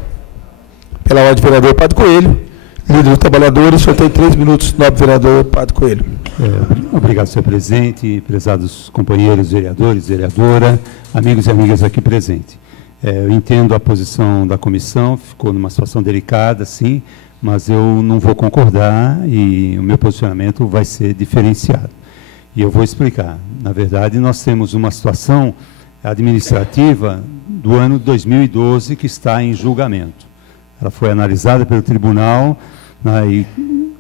Pela ordem do vereador Padre Coelho, líder dos trabalhadores, o senhor tem 3 minutos, nobre vereador Padre Coelho. Obrigado, senhor presidente, prezados companheiros vereadores, vereadora, amigos e amigas aqui presentes. Eu entendo a posição da comissão, ficou numa situação delicada, sim, mas eu não vou concordar e o meu posicionamento vai ser diferenciado. E eu vou explicar. Na verdade, nós temos uma situação administrativa do ano 2012 que está em julgamento. Ela foi analisada pelo tribunal, né, e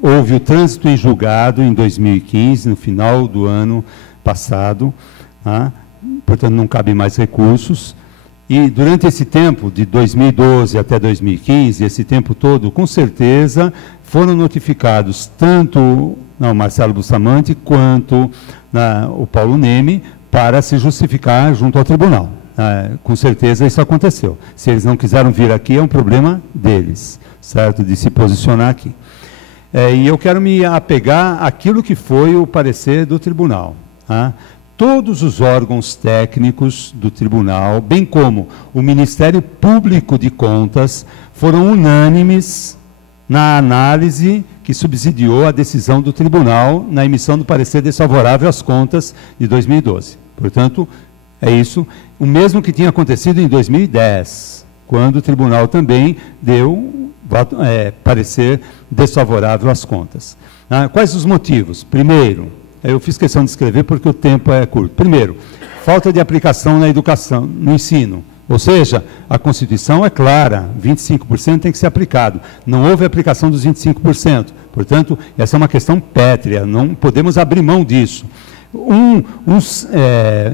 houve o trânsito em julgado em 2015, no final do ano passado, né, portanto não cabe mais recursos. E durante esse tempo, de 2012 até 2015, esse tempo todo, com certeza, foram notificados tanto o Marcelo Bustamante quanto o Paulo Neme para se justificar junto ao tribunal. Com certeza isso aconteceu. Se eles não quiseram vir aqui, é um problema deles, certo? De se posicionar aqui. E eu quero me apegar àquilo que foi o parecer do tribunal. Todos os órgãos técnicos do tribunal, bem como o Ministério Público de Contas, foram unânimes na análise que subsidiou a decisão do tribunal na emissão do parecer desfavorável às contas de 2012. Portanto, é isso, o mesmo que tinha acontecido em 2010, quando o tribunal também deu parecer desfavorável às contas. Quais os motivos? Primeiro, eu fiz questão de escrever porque o tempo é curto. Primeiro, falta de aplicação na educação, no ensino. Ou seja, a Constituição é clara, 25% tem que ser aplicado. Não houve aplicação dos 25%. Portanto, essa é uma questão pétrea, não podemos abrir mão disso.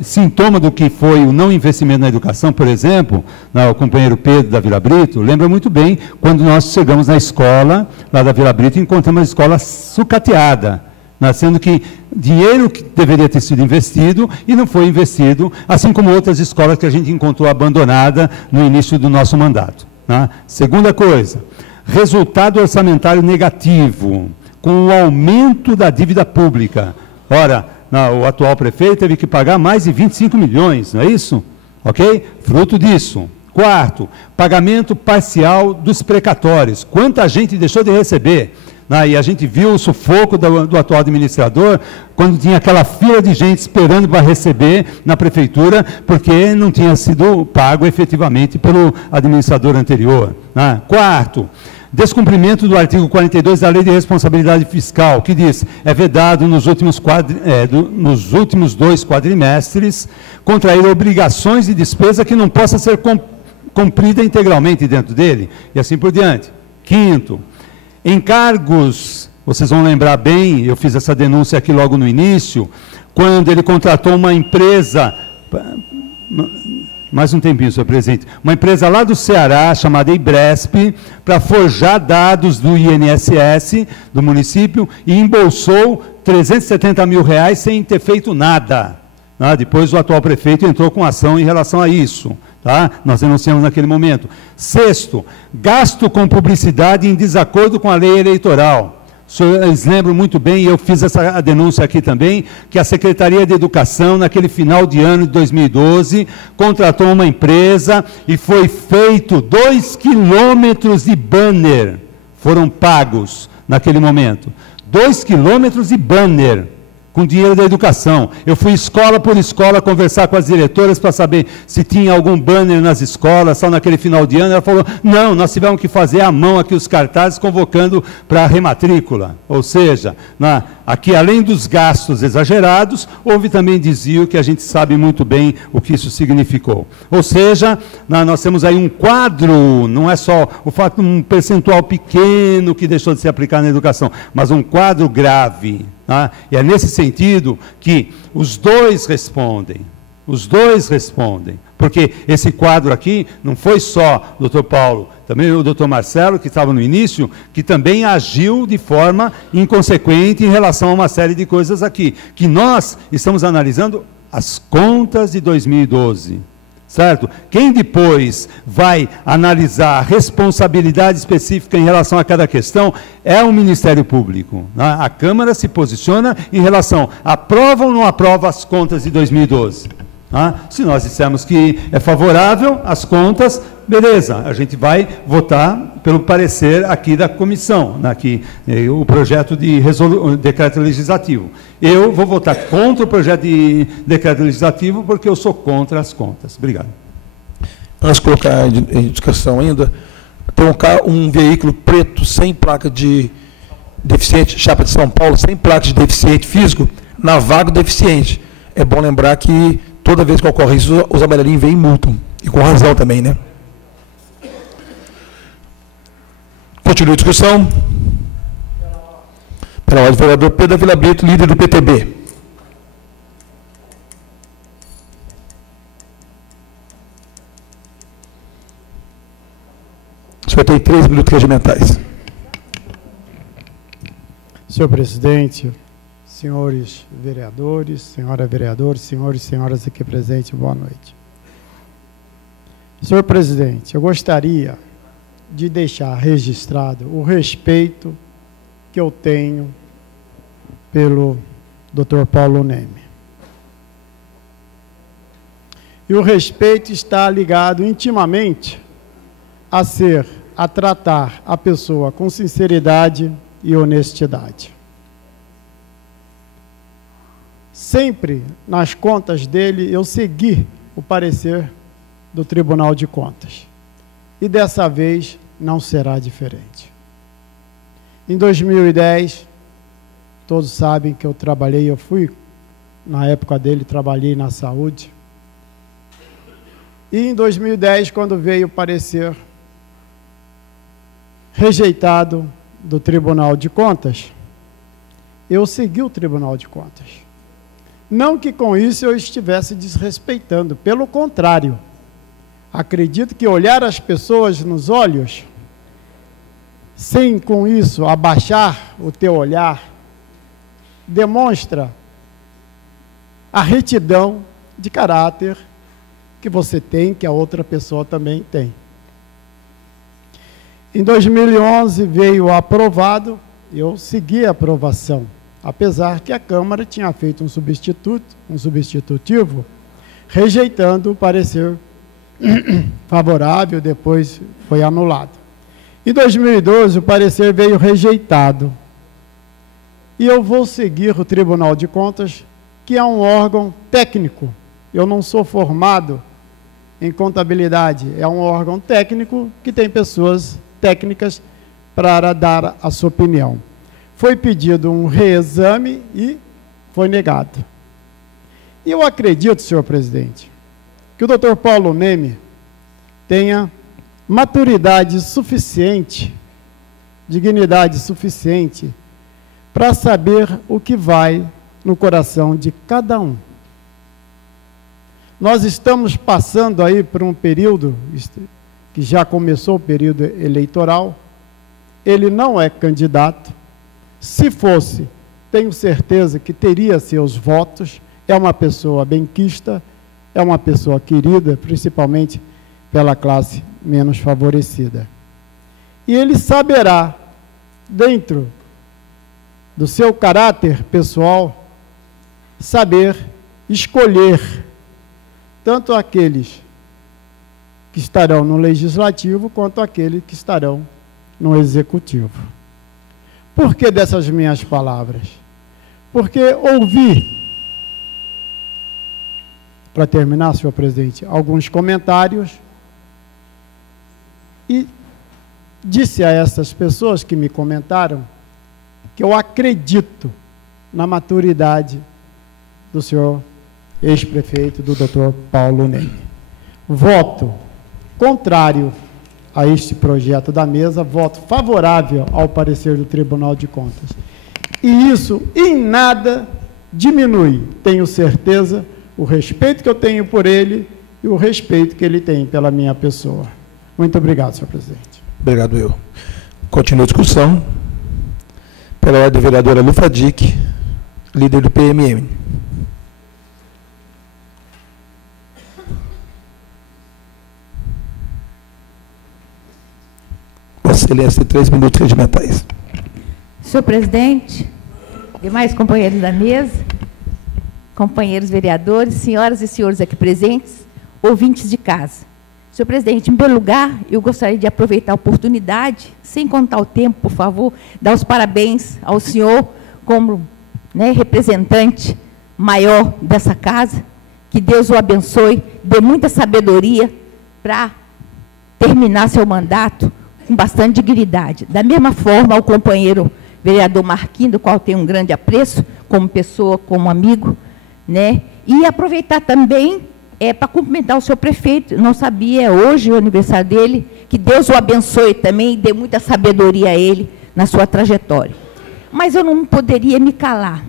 Sintoma do que foi o não investimento na educação, por exemplo, o companheiro Pedro da Vila Brito, lembra muito bem quando nós chegamos na escola, lá da Vila Brito, e encontramos a escola sucateada, sendo que dinheiro que deveria ter sido investido e não foi investido, assim como outras escolas que a gente encontrou abandonada no início do nosso mandato. Segunda coisa, resultado orçamentário negativo, com o aumento da dívida pública. Ora, o atual prefeito teve que pagar mais de 25 milhões, não é isso? Ok? Fruto disso. Quarto, pagamento parcial dos precatórios. Quanta gente deixou de receber? E a gente viu o sufoco do atual administrador, quando tinha aquela fila de gente esperando para receber na prefeitura, porque não tinha sido pago efetivamente pelo administrador anterior. Quarto, descumprimento do artigo 42 da Lei de Responsabilidade Fiscal, que diz, é vedado nos últimos 2 quadrimestres, contrair obrigações de despesa que não possa ser cumprida integralmente dentro dele, e assim por diante. Quinto, encargos, vocês vão lembrar bem, eu fiz essa denúncia aqui logo no início, quando ele contratou uma empresa, mais um tempinho, senhor presidente, uma empresa lá do Ceará, chamada Ibresp, para forjar dados do INSS, do município, e embolsou 370 mil reais sem ter feito nada. Depois o atual prefeito entrou com ação em relação a isso. Nós denunciamos naquele momento. Sexto, gasto com publicidade em desacordo com a lei eleitoral. Vocês lembram muito bem, e eu fiz essa denúncia aqui também, que a Secretaria de Educação, naquele final de ano de 2012, contratou uma empresa e foi feito 2 quilômetros de banner, foram pagos naquele momento. 2 quilômetros de banner, com dinheiro da educação. Eu fui escola por escola conversar com as diretoras para saber se tinha algum banner nas escolas, só naquele final de ano. Ela falou, não, nós tivemos que fazer à mão aqui os cartazes convocando para a rematrícula. Ou seja, aqui além dos gastos exagerados, houve também desvio que a gente sabe muito bem o que isso significou. Ou seja, nós temos aí um quadro, não é só o fato de um percentual pequeno que deixou de se aplicar na educação, mas um quadro grave. E é nesse sentido que os dois respondem, porque esse quadro aqui não foi só o Dr. Paulo, também o Dr. Marcelo, que estava no início, que também agiu de forma inconsequente em relação a uma série de coisas aqui, que nós estamos analisando as contas de 2012. Certo? Quem depois vai analisar a responsabilidade específica em relação a cada questão é o Ministério Público. A Câmara se posiciona em relação, aprova ou não aprova as contas de 2012. Se nós dissermos que é favorável às contas, beleza, a gente vai votar pelo parecer aqui da comissão, aqui, o projeto de decreto legislativo. Eu vou votar contra o projeto de decreto legislativo porque eu sou contra as contas. Obrigado. Antes de colocar em discussão ainda, tem um veículo preto sem placa de deficiente, chapa de São Paulo, sem placa de deficiente físico, na vaga do deficiente. É bom lembrar que toda vez que ocorre isso, os amarelinhos vêm e multam. E com razão também, né? Continua a discussão. Pela ordem do vereador Pedro Vila Brito, líder do PTB. O senhor tem 3 minutos regimentais. Senhor presidente, senhores vereadores, senhora vereador, senhores e senhoras aqui presentes, boa noite. Senhor presidente, eu gostaria de deixar registrado o respeito que eu tenho pelo Dr. Paulo Neme. E o respeito está ligado intimamente a tratar a pessoa com sinceridade e honestidade. Sempre nas contas dele eu segui o parecer do Tribunal de Contas. E dessa vez não será diferente. Em 2010, todos sabem que eu fui, na época dele, trabalhei na saúde. E em 2010, quando veio o parecer rejeitado do Tribunal de Contas, eu segui o Tribunal de Contas. Não que com isso eu estivesse desrespeitando, pelo contrário. Acredito que olhar as pessoas nos olhos, sem com isso abaixar o teu olhar, demonstra a retidão de caráter que você tem, que a outra pessoa também tem. Em 2011 veio aprovado, eu segui a aprovação, apesar que a Câmara tinha feito um substitutivo, rejeitando o parecer favorável, depois foi anulado. Em 2012, o parecer veio rejeitado. E eu vou seguir o Tribunal de Contas, que é um órgão técnico. Eu não sou formado em contabilidade, é um órgão técnico que tem pessoas técnicas para dar a sua opinião. Foi pedido um reexame e foi negado. E eu acredito, senhor presidente, que o Dr. Paulo Neme tenha maturidade suficiente, dignidade suficiente, para saber o que vai no coração de cada um. Nós estamos passando aí por um período, que já começou o período eleitoral, ele não é candidato. Se fosse, tenho certeza que teria seus votos, é uma pessoa benquista, é uma pessoa querida, principalmente pela classe menos favorecida. E ele saberá, dentro do seu caráter pessoal, saber escolher tanto aqueles que estarão no Legislativo quanto aqueles que estarão no Executivo. Por que dessas minhas palavras? Porque ouvi, para terminar, senhor presidente, alguns comentários e disse a essas pessoas que me comentaram que eu acredito na maturidade do senhor ex-prefeito, do Dr. Paulo Neme. Voto contrário a este projeto da mesa, voto favorável ao parecer do Tribunal de Contas. E isso em nada diminui, tenho certeza, o respeito que eu tenho por ele e o respeito que ele tem pela minha pessoa. Muito obrigado, senhor presidente. Obrigado, eu. Continua a discussão. Pela ordem, a vereadora Lufa Dick, líder do PMM. Vossa Excelência, 3 minutos regimentais. Senhor presidente, demais companheiros da mesa, companheiros vereadores, senhoras e senhores aqui presentes, ouvintes de casa. Senhor presidente, em primeiro lugar, eu gostaria de aproveitar a oportunidade, sem contar o tempo, por favor, dar os parabéns ao senhor como representante maior dessa casa, que Deus o abençoe, dê muita sabedoria para terminar seu mandato com bastante dignidade. Da mesma forma, ao companheiro vereador Marquinhos, do qual tenho um grande apreço, como pessoa, como amigo, e aproveitar também para cumprimentar o senhor prefeito, não sabia, hoje o aniversário dele, que Deus o abençoe também e dê muita sabedoria a ele na sua trajetória. Mas eu não poderia me calar,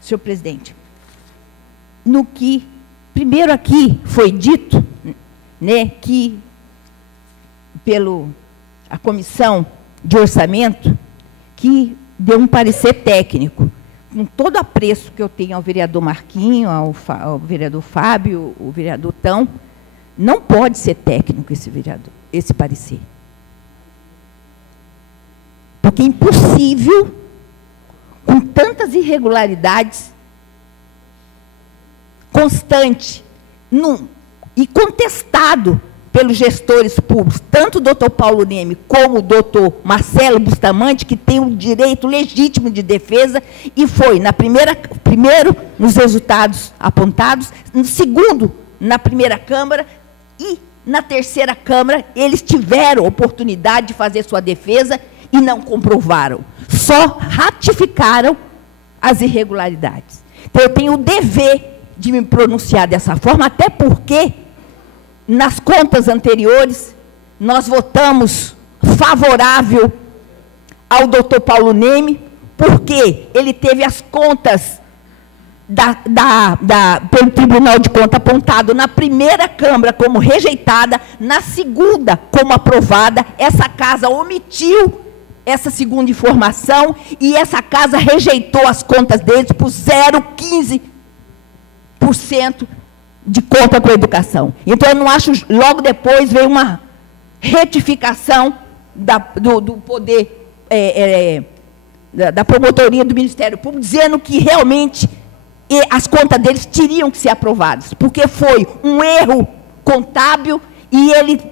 senhor presidente, no que, primeiro aqui foi dito, que a comissão de orçamento, que deu um parecer técnico, com todo apreço que eu tenho ao vereador Marquinho, ao vereador Fábio, o vereador Tão, não pode ser técnico esse parecer. Porque é impossível, com tantas irregularidades, constante e contestado pelos gestores públicos, tanto o doutor Paulo Neme como o doutor Marcelo Bustamante, que tem o direito legítimo de defesa, e foi primeiro nos resultados apontados, no segundo na primeira Câmara, e na terceira Câmara eles tiveram oportunidade de fazer sua defesa e não comprovaram, só ratificaram as irregularidades. Então eu tenho o dever de me pronunciar dessa forma, até porque nas contas anteriores, nós votamos favorável ao doutor Paulo Neme, porque ele teve as contas pelo Tribunal de Contas apontado na primeira Câmara como rejeitada, na segunda como aprovada. Essa casa omitiu essa segunda informação e essa casa rejeitou as contas deles por 0,15% de conta com a educação. Então, eu não acho, logo depois veio uma retificação do poder, da promotoria do Ministério Público, dizendo que realmente as contas deles teriam que ser aprovadas, porque foi um erro contábil e ele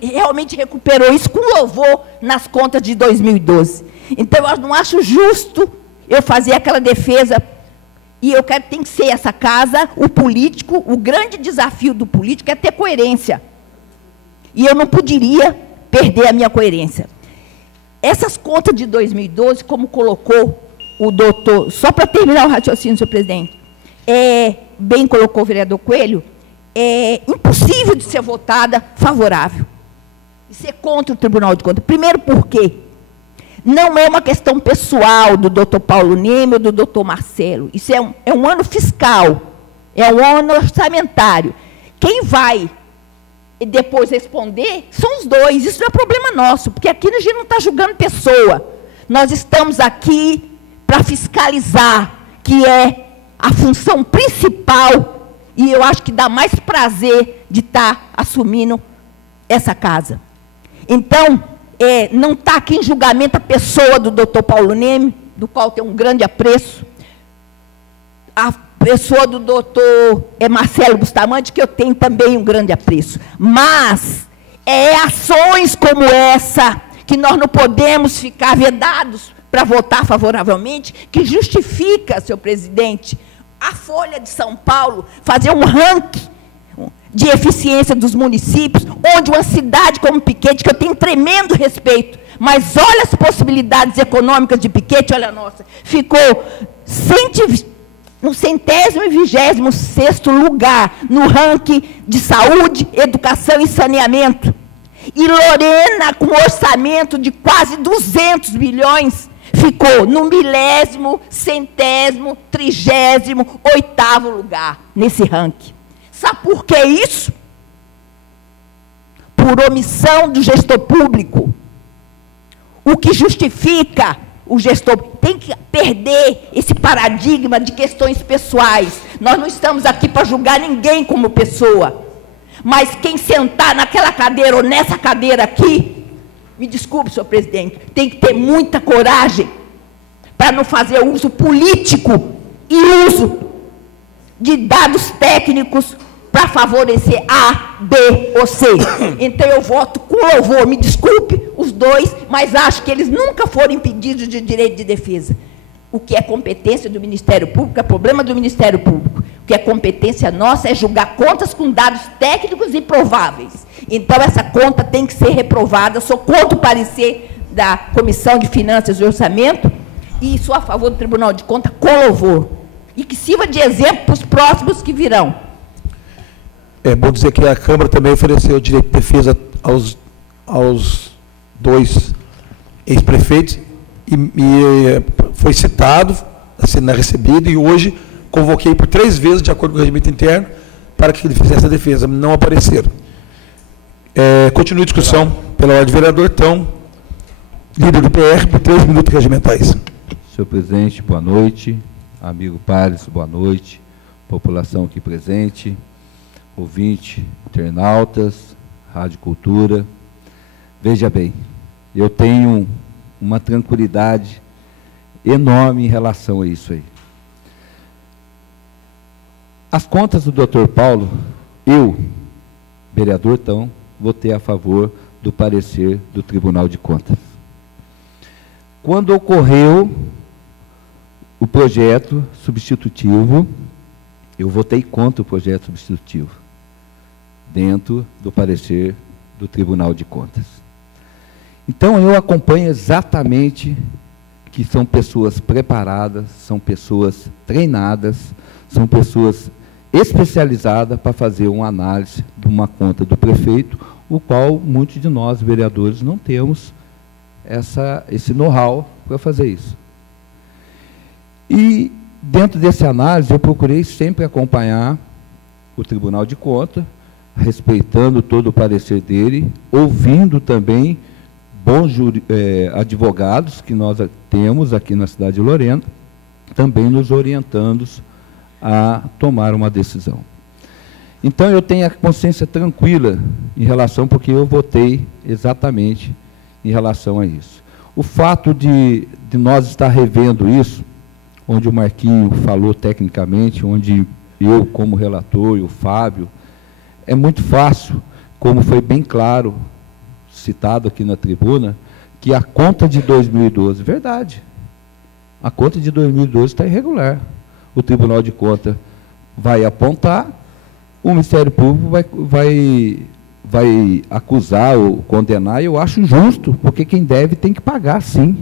realmente recuperou isso com louvor nas contas de 2012. Então, eu não acho justo eu fazer aquela defesa. E eu quero que tem que ser essa casa, o político, o grande desafio do político é ter coerência. E eu não poderia perder a minha coerência. Essas contas de 2012, como colocou o doutor, só para terminar o raciocínio, senhor presidente, bem colocou o vereador Coelho, é impossível de ser votada favorável. E ser contra o Tribunal de Contas. Primeiro porque não é uma questão pessoal do doutor Paulo Neme ou do doutor Marcelo. Isso é um ano fiscal, é um ano orçamentário. Quem vai depois responder são os dois. Isso não é problema nosso, porque aqui a gente não está julgando pessoa. Nós estamos aqui para fiscalizar, que é a função principal, e eu acho que dá mais prazer de estar assumindo essa casa. Então, não está aqui em julgamento a pessoa do doutor Paulo Neme, do qual tenho um grande apreço, a pessoa do doutor Marcelo Bustamante, que eu tenho também um grande apreço. Mas é ações como essa que nós não podemos ficar vedados para votar favoravelmente, que justifica, senhor presidente, a Folha de São Paulo fazer um ranking de eficiência dos municípios, onde uma cidade como Piquete, que eu tenho tremendo respeito, mas olha as possibilidades econômicas de Piquete, olha a nossa, ficou no 126º lugar no ranking de saúde, educação e saneamento. E Lorena, com orçamento de quase 200 milhões, ficou no 1000º, 100º, 38º lugar nesse ranking. Sabe por que isso? Por omissão do gestor público. O que justifica o gestor tem que perder esse paradigma de questões pessoais. Nós não estamos aqui para julgar ninguém como pessoa. Mas quem sentar naquela cadeira ou nessa cadeira aqui, me desculpe, senhor presidente, tem que ter muita coragem para não fazer uso político e uso de dados técnicos para favorecer A, B ou C. Então eu voto com louvor, me desculpe os dois, mas acho que eles nunca foram impedidos de direito de defesa. O que é competência do Ministério Público é problema do Ministério Público. O que é competência nossa é julgar contas com dados técnicos e prováveis. Então essa conta tem que ser reprovada. Eu sou contra o parecer da Comissão de Finanças e Orçamento e sou a favor do Tribunal de Contas com louvor. E que sirva de exemplo para os próximos que virão. É bom dizer que a Câmara também ofereceu direito de defesa aos dois ex-prefeitos e foi citado, assim, recebido, e hoje convoquei por 3 vezes, de acordo com o regimento interno, para que ele fizesse a defesa. Não apareceram. Continua a discussão pela ordem do vereador, então, líder do PR, por 3 minutos regimentais. Senhor presidente, boa noite. Amigo Pares, boa noite. População aqui presente. Ouvinte, internautas, Rádio Cultura. Veja bem, eu tenho uma tranquilidade enorme em relação a isso aí. As contas do Dr. Paulo, eu, vereador, então, votei a favor do parecer do Tribunal de Contas. Quando ocorreu o projeto substitutivo, eu votei contra o projeto substitutivo, dentro do parecer do Tribunal de Contas. Então, eu acompanho exatamente que são pessoas preparadas, são pessoas treinadas, são pessoas especializadas para fazer uma análise de uma conta do prefeito, o qual muitos de nós, vereadores, não temos esse know-how para fazer isso. E, dentro dessa análise, eu procurei sempre acompanhar o Tribunal de Contas, respeitando todo o parecer dele, ouvindo também bons advogados que nós temos aqui na cidade de Lorena, também nos orientando a tomar uma decisão. Então, eu tenho a consciência tranquila em relação, porque eu votei exatamente em relação a isso. O fato de nós estar revendo isso, onde o Marquinho falou tecnicamente, onde eu, como relator, e o Fábio, é muito fácil, como foi bem claro, citado aqui na tribuna, que a conta de 2012, verdade, a conta de 2012 está irregular. O Tribunal de Contas vai apontar, o Ministério Público vai acusar ou condenar, e eu acho justo, porque quem deve tem que pagar, sim.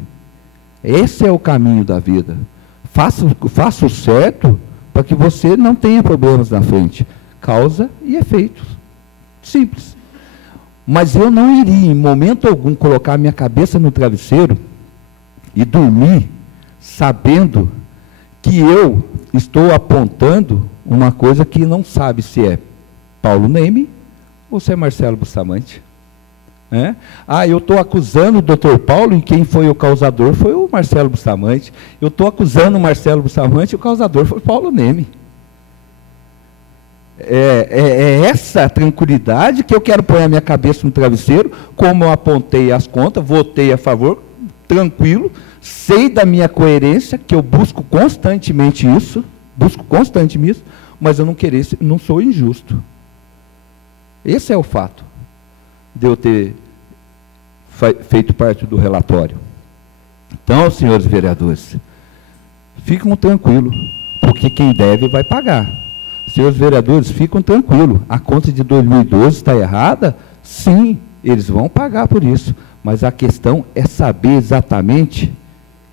Esse é o caminho da vida. Faça o certo para que você não tenha problemas na frente. Causa e efeitos. Simples. Mas eu não iria, em momento algum, colocar minha cabeça no travesseiro e dormir sabendo que eu estou apontando uma coisa que não sabe se é Paulo Neme ou se é Marcelo Bustamante. Eu estou acusando o doutor Paulo, e quem foi o causador foi o Marcelo Bustamante. Eu estou acusando o Marcelo Bustamante, e o causador foi Paulo Neme. É essa tranquilidade que eu quero pôr a minha cabeça no travesseiro, como eu apontei as contas, votei a favor, tranquilo, sei da minha coerência, que eu busco constantemente isso, mas eu não sou injusto. Esse é o fato de eu ter feito parte do relatório. Então, senhores vereadores, fiquem tranquilos, porque quem deve vai pagar. Senhores vereadores, fiquem tranquilos. A conta de 2012 está errada? Sim, eles vão pagar por isso. Mas a questão é saber exatamente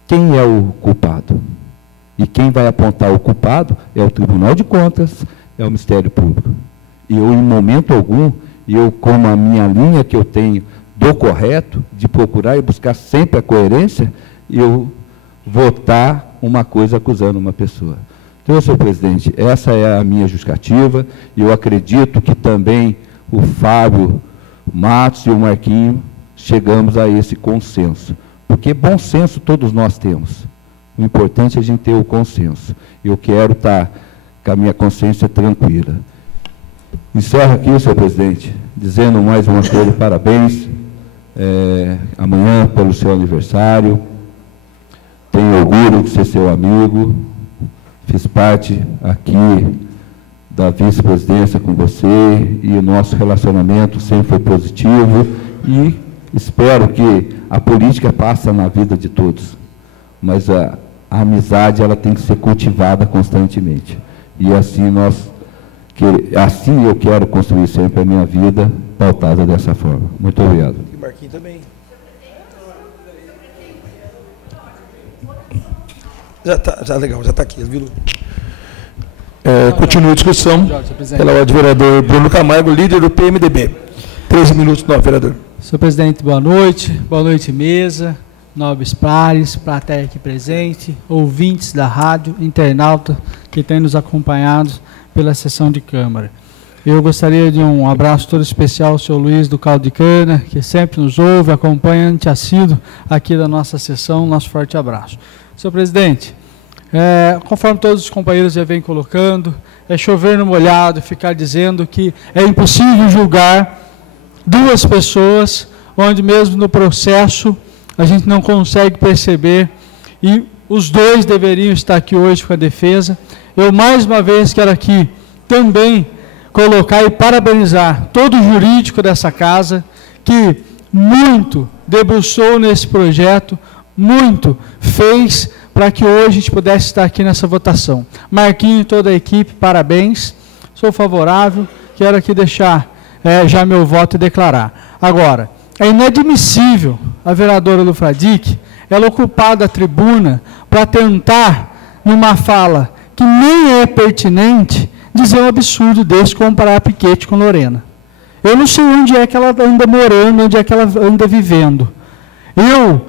quem é o culpado. E quem vai apontar o culpado é o Tribunal de Contas, é o Ministério Público. E eu, em momento algum, como a minha linha que eu tenho do correto, de procurar e buscar sempre a coerência, eu votar uma coisa acusando uma pessoa. Então, senhor presidente, essa é a minha justificativa, e eu acredito que também o Fábio Matos e o Marquinho chegamos a esse consenso, porque bom senso todos nós temos. O importante é a gente ter o consenso. Eu quero estar com a minha consciência tranquila. Encerro aqui, senhor presidente, dizendo mais uma vez parabéns, amanhã pelo seu aniversário. Tenho orgulho de ser seu amigo, fiz parte aqui da vice-presidência com você, e o nosso relacionamento sempre foi positivo, e espero que a política passe na vida de todos, mas a amizade ela tem que ser cultivada constantemente, e assim assim eu quero construir sempre a minha vida pautada dessa forma. Muito obrigado. E Marquinhos também. Já legal, já está aqui, viu? Continua a discussão pela ordem do vereador Bruno Camargo, líder do PMDB. 13 minutos, vereador. Senhor presidente, boa noite mesa, nobres pares, plateia aqui presente, ouvintes da rádio, internauta que tem nos acompanhado pela sessão de Câmara. Eu gostaria de um abraço todo especial ao senhor Luiz do Caldo de Cana, que sempre nos ouve, acompanhante assíduo aqui da nossa sessão. Nosso forte abraço. Senhor presidente, conforme todos os companheiros já vêm colocando, é chover no molhado ficar dizendo que é impossível julgar duas pessoas, onde mesmo no processo a gente não consegue perceber, e os dois deveriam estar aqui hoje com a defesa. Eu mais uma vez quero aqui também colocar e parabenizar todo o jurídico dessa casa, que muito debruçou nesse projeto, muito fez para que hoje a gente pudesse estar aqui nessa votação. Marquinho e toda a equipe, parabéns, sou favorável, quero aqui deixar já meu voto e declarar. Agora, é inadmissível a vereadora Lufradique, ela ocupar a tribuna para tentar, numa fala que nem é pertinente, dizer um absurdo desse, comparar a Piquete com Lorena. Eu não sei onde é que ela anda morando, onde é que ela anda vivendo. Eu,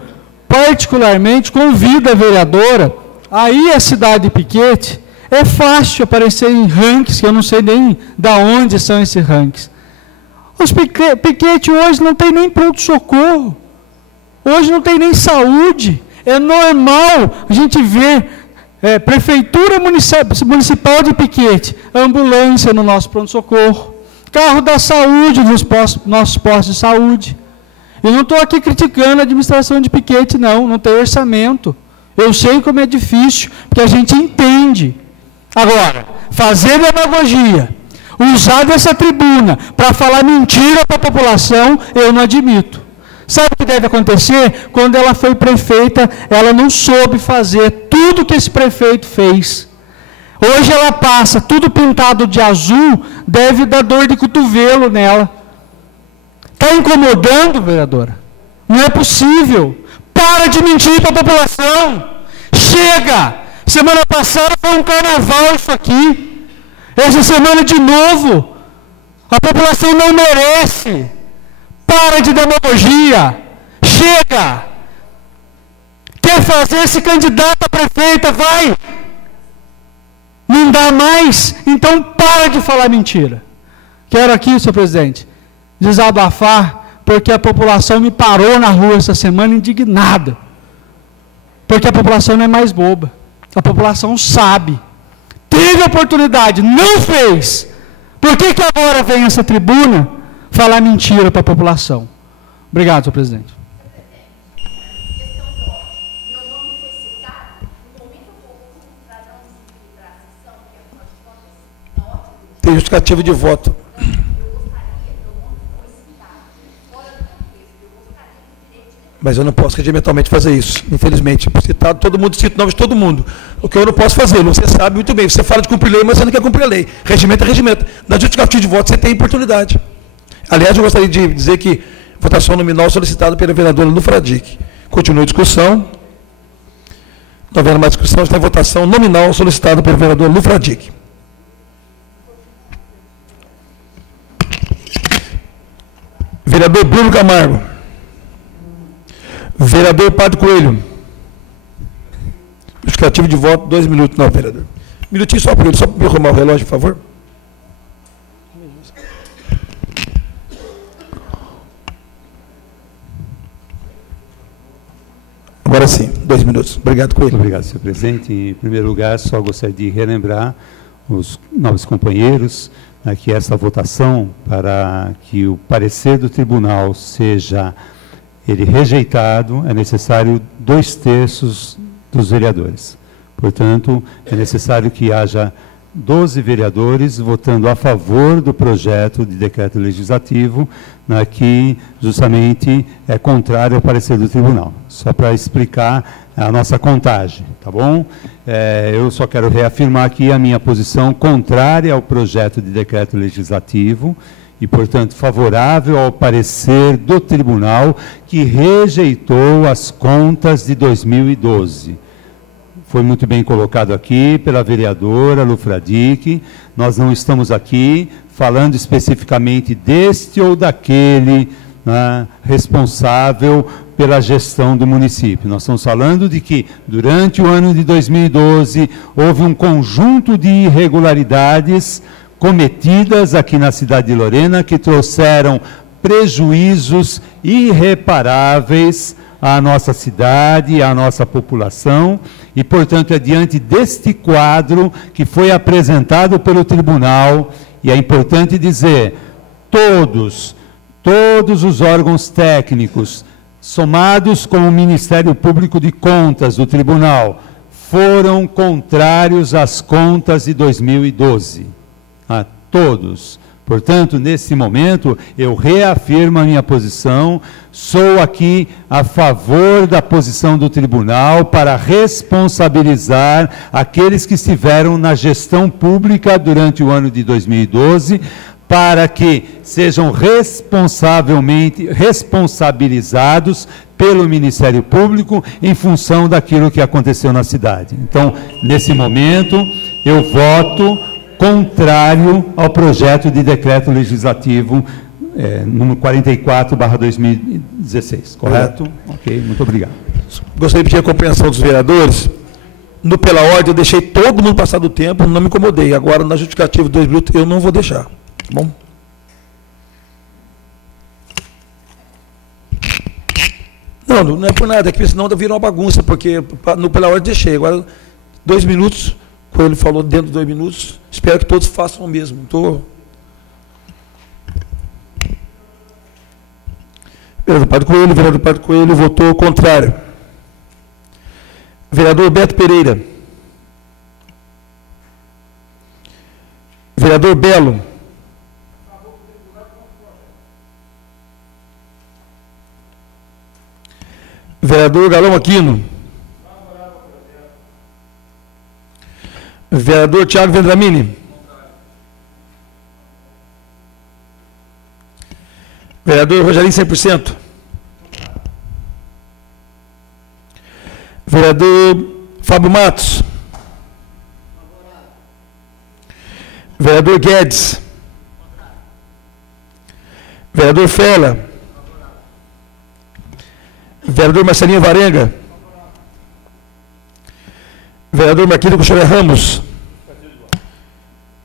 particularmente, convido a vereadora a ir à cidade de Piquete. É fácil aparecer em rankings, que eu não sei nem de onde são esses rankings. Os Piquete hoje não tem nem pronto-socorro. Hoje não tem nem saúde. É normal a gente ver Prefeitura Municipal de Piquete, ambulância no nosso pronto-socorro, carro da saúde nos nossos postos de saúde. Eu não estou aqui criticando a administração de Piquete, não tem orçamento. Eu sei como é difícil, porque a gente entende. Agora, fazer demagogia, usar dessa tribuna para falar mentira para a população, eu não admito. Sabe o que deve acontecer? Quando ela foi prefeita, ela não soube fazer tudo que esse prefeito fez. Hoje ela passa tudo pintado de azul, deve dar dor de cotovelo nela. Está incomodando, vereadora? Não é possível. Para de mentir para a população. Chega! Semana passada foi um carnaval isso aqui. Essa semana de novo. A população não merece. Para de demagogia. Chega! Quer fazer esse candidato a prefeita? Vai! Não dá mais? Então para de falar mentira. Quero aqui, senhor presidente, desabafar, porque a população me parou na rua essa semana indignada. Porque a população não é mais boba. A população sabe. Teve oportunidade, não fez. Por que agora vem essa tribuna falar mentira para a população? Obrigado, senhor presidente. Tem justificativa de voto. Mas eu não posso regimentalmente fazer isso, infelizmente. Citado, todo mundo cita o nome de todo mundo. O que eu não posso fazer, você sabe muito bem. Você fala de cumprir lei, mas você não quer cumprir a lei. Regimento é regimento. Na justificativa de voto você tem oportunidade. Aliás, eu gostaria de dizer que votação nominal solicitada pela vereadora Lufradique. Continua a discussão. Não havendo mais discussão, está em votação nominal solicitada pelo vereador Lufradique. Vereador Bruno Camargo. Vereador Padre Coelho. Justificativo de voto, 2 minutos. Não, vereador. Minutinho só para ele, só para me arrumar o relógio, por favor. Agora sim, 2 minutos. Obrigado, Coelho. Obrigado, senhor presidente. Em primeiro lugar, só gostaria de relembrar os novos companheiros que essa votação, para que o parecer do tribunal seja ele rejeitado, é necessário 2/3 dos vereadores. Portanto, é necessário que haja 12 vereadores votando a favor do projeto de decreto legislativo, que justamente é contrário ao parecer do tribunal. Só para explicar a nossa contagem, tá bom? Eu só quero reafirmar aqui a minha posição contrária ao projeto de decreto legislativo, e, portanto, favorável ao parecer do tribunal que rejeitou as contas de 2012. Foi muito bem colocado aqui pela vereadora Lufradique. Nós não estamos aqui falando especificamente deste ou daquele responsável pela gestão do município. Nós estamos falando de que, durante o ano de 2012, houve um conjunto de irregularidades cometidas aqui na cidade de Lorena, que trouxeram prejuízos irreparáveis à nossa cidade e à nossa população, e, portanto, é diante deste quadro que foi apresentado pelo tribunal, e é importante dizer, todos os órgãos técnicos, somados com o Ministério Público de Contas do tribunal, foram contrários às contas de 2012. A todos. Portanto, nesse momento, eu reafirmo a minha posição, sou aqui a favor da posição do tribunal para responsabilizar aqueles que estiveram na gestão pública durante o ano de 2012, para que sejam responsabilizados pelo Ministério Público em função daquilo que aconteceu na cidade. Então, nesse momento, eu voto contrário ao projeto de decreto legislativo número 44/2016, correto? Ok, muito obrigado. Gostaria de pedir a compreensão dos vereadores. No pela ordem, eu deixei todo mundo passar do tempo, não me incomodei. Agora, na justificativa de 2 minutos, eu não vou deixar. Tá bom? Não é por nada, é que senão vira uma bagunça, porque no pela ordem deixei. Agora, 2 minutos... Coelho falou dentro de 2 minutos, espero que todos façam o mesmo. Vereador Padre Coelho votou contrário. Vereador Beto Pereira. Vereador Belo. Vereador Galão Aquino. Vereador Tiago Vendramini. Vereador Rogerinho 100%. Vereador Fábio Matos. Vereador Guedes. Vereador Fela. Vereador Marcelinho Varenga. Vereador Marquinhos Cochilha Ramos.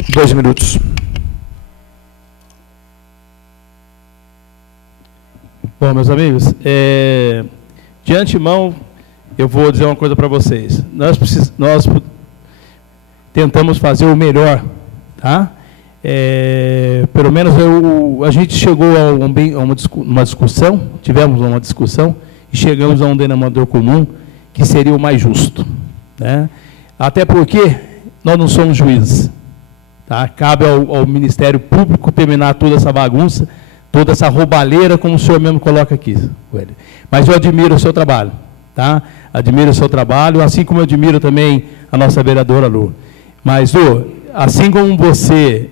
2 minutos. Bom, meus amigos, de antemão, eu vou dizer uma coisa para vocês. Nós tentamos fazer o melhor, tá? Pelo menos a gente chegou a uma discussão, tivemos uma discussão, e chegamos a um denominador comum, que seria o mais justo. Né? Até porque nós não somos juízes, Tá? Cabe ao Ministério Público terminar toda essa bagunça, toda essa roubalheira, como o senhor mesmo coloca aqui. Mas eu admiro o seu trabalho. Tá? Admiro o seu trabalho, assim como eu admiro também a nossa vereadora Lu. Mas, Lu, assim como você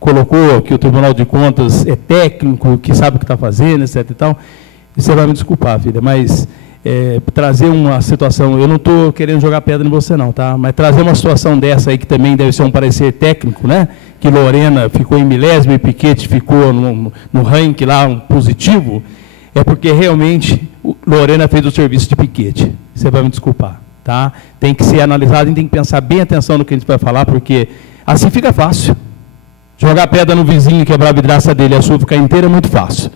colocou que o Tribunal de Contas é técnico, que sabe o que está fazendo, etc. e tal, você vai me desculpar, filha, mas trazer uma situação, eu não estou querendo jogar pedra em você não, tá? Mas trazer uma situação dessa aí, que também deve ser um parecer técnico, né? Que Lorena ficou em milésimo e Piquete ficou no ranking lá, um positivo, é porque realmente Lorena fez o serviço de Piquete. Você vai me desculpar, tá? Tem que ser analisado e tem que pensar bem atenção no que a gente vai falar, porque assim fica fácil. Jogar pedra no vizinho e quebrar a vidraça dele e a sua ficar inteira é muito fácil.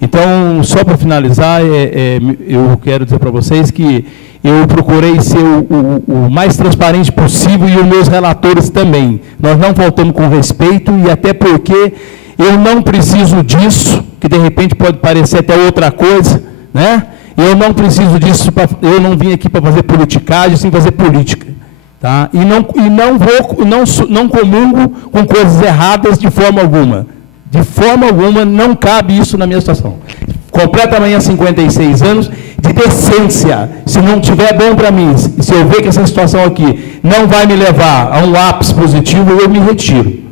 Então, só para finalizar, eu quero dizer para vocês que eu procurei ser o mais transparente possível e os meus relatores também. Nós não faltamos com respeito e até porque eu não preciso disso, que de repente pode parecer até outra coisa, né? Eu não preciso disso, eu não vim aqui para fazer politicagem, sim fazer política. Tá? E não comungo com coisas erradas de forma alguma. De forma alguma, não cabe isso na minha situação. Completa amanhã 56 anos de decência. Se não tiver bom para mim, se eu ver que essa situação aqui não vai me levar a um ápice positivo, eu me retiro.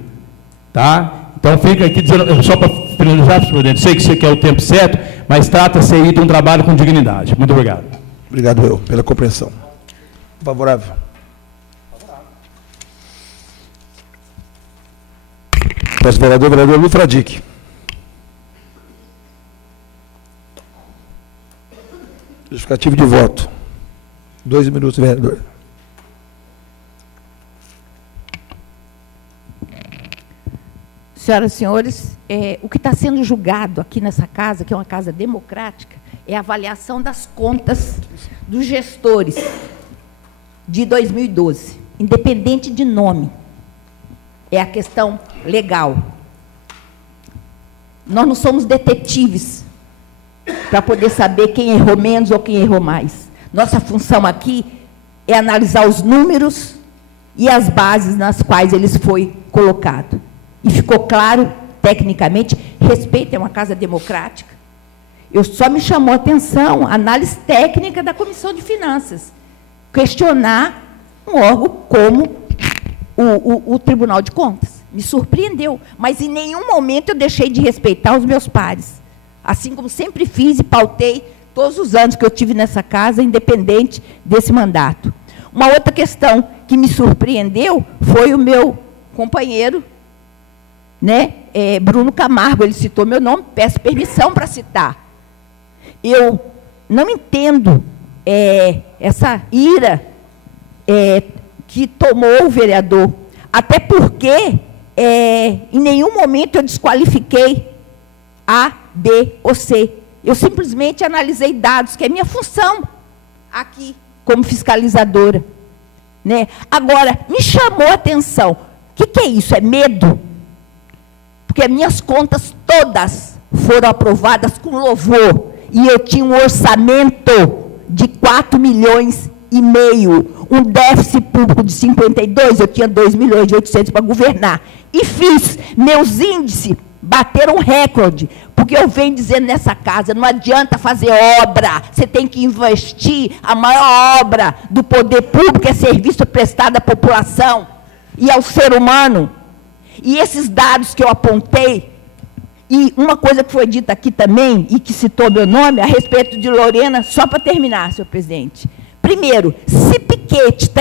Tá? Então, fica aqui dizendo, só para finalizar, presidente, sei que você quer o tempo certo, mas trata-se aí de um trabalho com dignidade. Muito obrigado. Obrigado, eu, pela compreensão. Favorável. Peço vereador Lu Fradique. Justificativo de voto. 2 minutos, vereador. Senhoras e senhores, o que está sendo julgado aqui nessa casa, que é uma casa democrática, é a avaliação das contas dos gestores de 2012, independente de nome. É a questão legal. Nós não somos detetives para poder saber quem errou menos ou quem errou mais. Nossa função aqui é analisar os números e as bases nas quais eles foi colocado. E ficou claro, tecnicamente, respeito, é uma casa democrática. Só me chamou a atenção a análise técnica da Comissão de Finanças. Questionar um órgão como o Tribunal de Contas. Me surpreendeu, mas em nenhum momento eu deixei de respeitar os meus pares. Assim como sempre fiz e pautei todos os anos que eu tive nessa casa, independente desse mandato. Uma outra questão que me surpreendeu foi o meu companheiro, né, Bruno Camargo, ele citou meu nome, peço permissão para citar. Eu não entendo essa ira que tomou o vereador, até porque em nenhum momento eu desqualifiquei A, B ou C. Eu simplesmente analisei dados, que é minha função aqui, como fiscalizadora. Né? Agora, me chamou a atenção. O que é isso? É medo? Porque minhas contas todas foram aprovadas com louvor. E eu tinha um orçamento de 4,5 milhões. Um déficit público de 52, eu tinha 2.800.000 para governar. E fiz, meus índices bateram recorde, porque eu venho dizendo nessa casa, não adianta fazer obra, você tem que investir, a maior obra do poder público é serviço prestado à população e ao ser humano. E esses dados que eu apontei, e uma coisa que foi dita aqui também, e que citou meu nome, a respeito de Lorena, só para terminar, senhor presidente. Primeiro, se Piquete está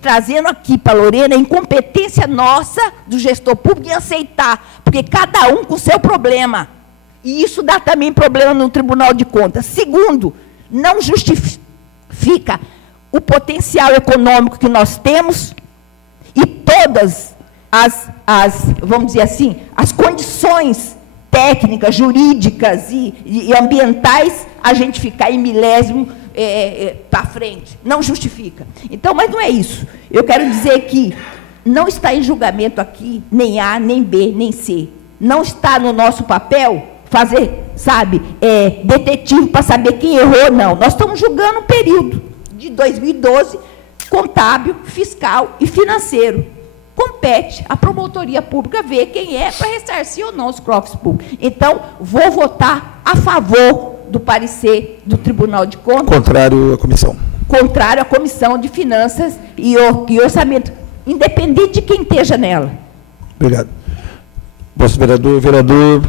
trazendo aqui para Lorena, é incompetência nossa, do gestor público, em aceitar, porque cada um com o seu problema. E isso dá também problema no Tribunal de Contas. Segundo, não justifica o potencial econômico que nós temos e todas vamos dizer assim, as condições técnicas, jurídicas e ambientais, a gente ficar em milésimo para frente. Não justifica. Então, mas não é isso. Eu quero dizer que não está em julgamento aqui nem A, nem B, nem C. Não está no nosso papel fazer, sabe, detetive para saber quem errou, não. Nós estamos julgando um período de 2012 contábil, fiscal e financeiro. Compete à promotoria pública ver quem é para ressarcir ou não os cofres públicos. Então, vou votar a favor do parecer do Tribunal de Contas. Contrário à comissão. Contrário à Comissão de Finanças e Orçamento, independente de quem esteja nela. Obrigado. Vosso vereador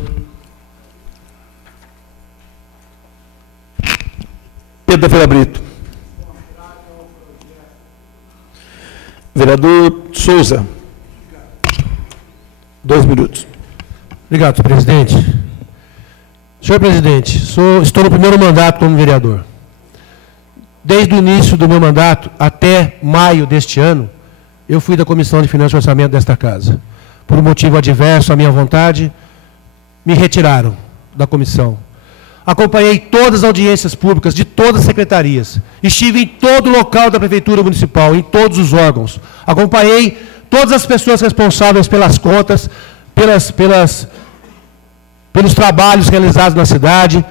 Pedro da Feira Brito. Vereador Souza. 2 minutos. Obrigado, senhor presidente. Senhor presidente, estou no primeiro mandato como vereador. Desde o início do meu mandato até maio deste ano, eu fui da Comissão de Finanças e Orçamento desta casa. Por um motivo adverso à minha vontade, me retiraram da comissão. Acompanhei todas as audiências públicas de todas as secretarias. Estive em todo o local da Prefeitura Municipal, em todos os órgãos. Acompanhei todas as pessoas responsáveis pelas contas, pelos trabalhos realizados na cidade,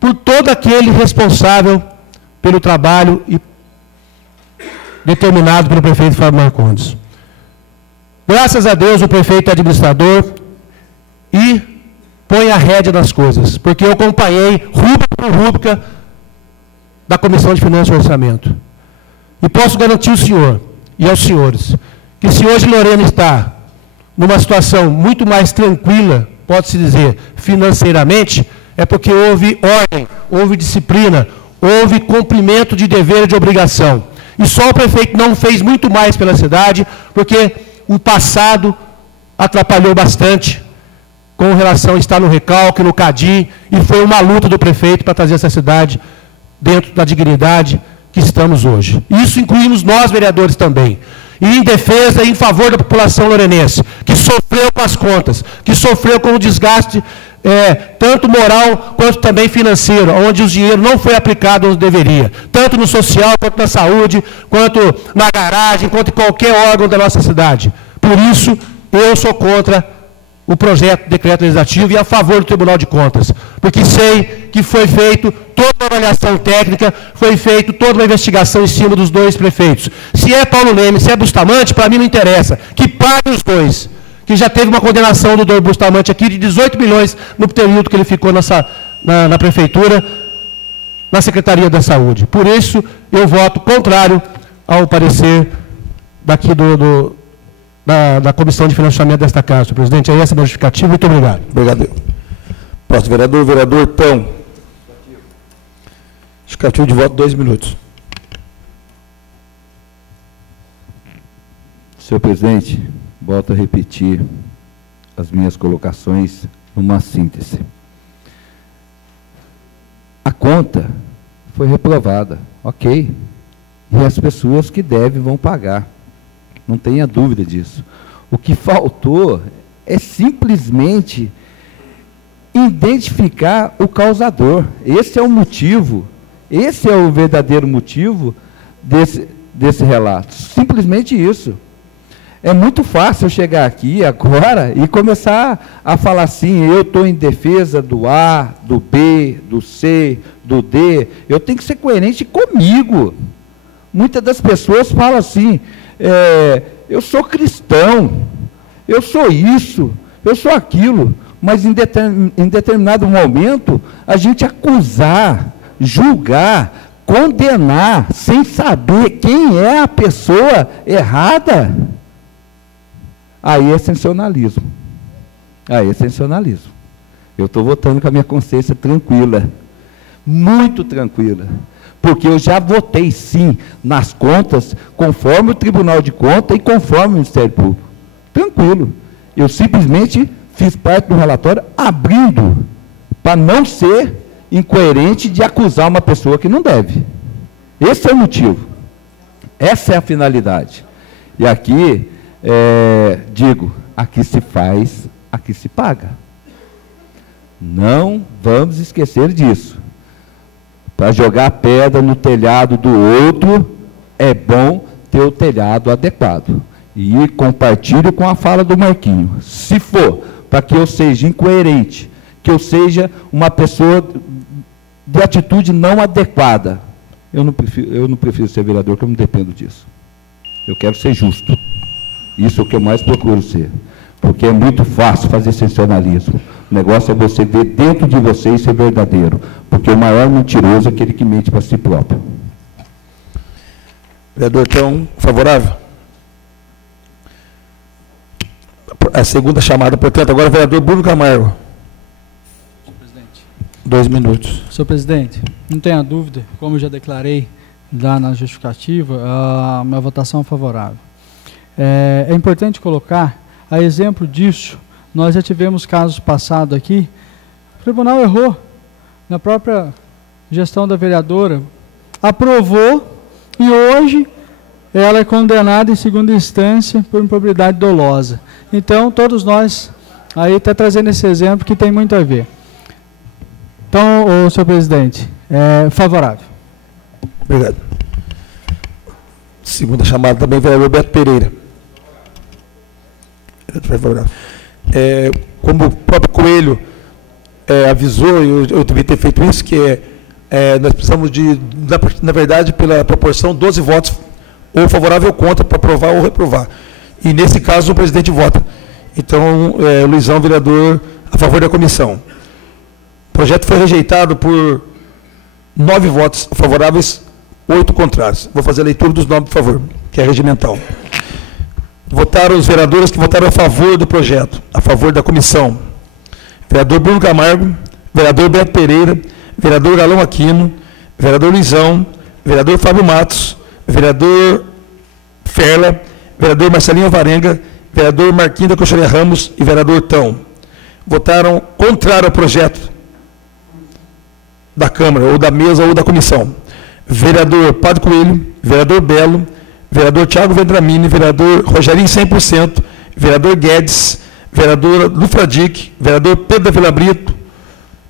por todo aquele responsável pelo trabalho determinado pelo prefeito Fábio Marcondes. Graças a Deus, o prefeito é administrador e põe a rédea nas coisas, porque eu acompanhei rúbrica por rúbrica da Comissão de Finanças e Orçamento. E posso garantir ao senhor e aos senhores que se hoje Lorena está numa situação muito mais tranquila, pode-se dizer, financeiramente, é porque houve ordem, houve disciplina, houve cumprimento de dever e de obrigação. E só o prefeito não fez muito mais pela cidade, porque o passado atrapalhou bastante com relação a estar no recalque, no CADI, e foi uma luta do prefeito para trazer essa cidade dentro da dignidade que estamos hoje. Isso incluímos nós, vereadores, também. E em defesa e em favor da população lorenense, que sofreu com as contas, que sofreu com o desgaste tanto moral quanto também financeiro, onde o dinheiro não foi aplicado onde deveria, tanto no social, quanto na saúde, quanto na garagem, quanto em qualquer órgão da nossa cidade. Por isso, eu sou contra o projeto de decreto legislativo e a favor do Tribunal de Contas, porque sei que foi feito toda uma avaliação técnica, foi feito toda uma investigação em cima dos dois prefeitos. Se é Paulo Leme, se é Bustamante, para mim não interessa, que pague os dois, que já teve uma condenação do Dr. Bustamante aqui de 18 milhões no período que ele ficou na prefeitura, na Secretaria da Saúde. Por isso, eu voto contrário ao parecer daqui da Comissão de Financiamento desta Casa, senhor presidente. É essa a justificativa. Muito obrigado. Obrigado. Próximo vereador Tão. Justificativo de voto, 2 minutos. Senhor presidente, volto a repetir as minhas colocações numa síntese. A conta foi reprovada, ok. E as pessoas que devem vão pagar. Não tenha dúvida disso. O que faltou é simplesmente identificar o causador. Esse é o motivo, esse é o verdadeiro motivo desse relato. Simplesmente isso. É muito fácil eu chegar aqui agora e começar a falar assim, eu estou em defesa do A, do B, do C, do D. Eu tenho que ser coerente comigo. Muitas das pessoas falam assim, eu sou cristão, eu sou isso, eu sou aquilo, mas em determinado momento, a gente acusar, julgar, condenar, sem saber quem é a pessoa errada, aí é sensacionalismo. Aí é sensacionalismo. Eu estou votando com a minha consciência tranquila, muito tranquila, porque eu já votei, sim, nas contas, conforme o Tribunal de Contas e conforme o Ministério Público. Tranquilo. Eu simplesmente fiz parte do relatório abrindo, para não ser incoerente de acusar uma pessoa que não deve. Esse é o motivo. Essa é a finalidade. E aqui, digo, aqui se faz, aqui se paga. Não vamos esquecer disso. Para jogar pedra no telhado do outro, é bom ter o telhado adequado. E compartilho com a fala do Marquinho. Se for para que eu seja incoerente, que eu seja uma pessoa de atitude não adequada, Eu não prefiro ser vereador, porque eu não dependo disso. Eu quero ser justo. Isso é o que eu mais procuro ser. Porque é muito fácil fazer sensacionalismo. O negócio é você ver dentro de você e ser verdadeiro. Porque o maior mentiroso é aquele que mente para si próprio. Vereador, então, favorável? A segunda chamada, portanto, agora o vereador Bruno Camargo. Senhor presidente. 2 minutos. Senhor presidente, não tenha dúvida, como eu já declarei lá na justificativa, a minha votação é favorável. É importante colocar, a exemplo disso, nós já tivemos casos passados aqui, o tribunal errou na própria gestão da vereadora, aprovou e hoje ela é condenada em segunda instância por improbidade dolosa. Então, todos nós, aí está trazendo esse exemplo que tem muito a ver. Então, senhor presidente, favorável. Obrigado. Segunda chamada também, vereador Beto Pereira. Como o próprio Coelho avisou, eu devia ter feito isso, que nós precisamos de, na verdade, pela proporção, 12 votos, ou favorável ou contra, para aprovar ou reprovar. E, nesse caso, o presidente vota. Então, Luizão, vereador, a favor da comissão. O projeto foi rejeitado por 9 votos favoráveis, 8 contrários. Vou fazer a leitura dos nomes, por favor, que é regimental. Votaram os vereadores que votaram a favor do projeto, a favor da comissão. Vereador Bruno Camargo, vereador Beto Pereira, vereador Galão Aquino, vereador Luizão, vereador Fábio Matos, vereador Ferla, vereador Marcelinho Alvarenga, vereador Marquinhos da Coxaria Ramos e vereador Tão. Votaram contrário ao projeto da Câmara, ou da mesa, ou da comissão. Vereador Padre Coelho, vereador Belo, vereador Tiago Vendramini, vereador Rogerinho 100%, vereador Guedes, vereador Lufradic, vereador Pedro da Vila Brito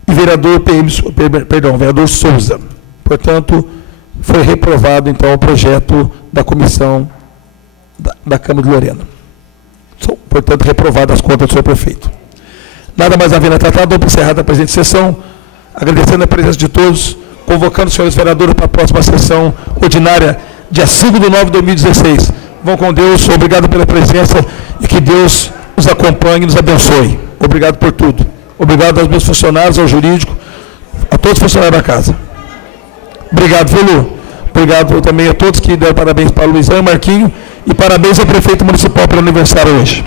e vereador vereador Souza. Portanto, foi reprovado, então, o projeto da comissão da Câmara de Lorena. São, portanto, reprovadas as contas do senhor prefeito. Nada mais havendo tratado, vou encerrar a presente sessão, agradecendo a presença de todos, convocando os senhores vereadores para a próxima sessão ordinária, dia 5 de nove de 2016. Vão com Deus, obrigado pela presença e que Deus nos acompanhe e nos abençoe. Obrigado por tudo. Obrigado aos meus funcionários, ao jurídico, a todos os funcionários da casa. Obrigado, viu, Lu? Obrigado também a todos que deram parabéns para o Luizão e Marquinho e parabéns ao prefeito municipal pelo aniversário hoje.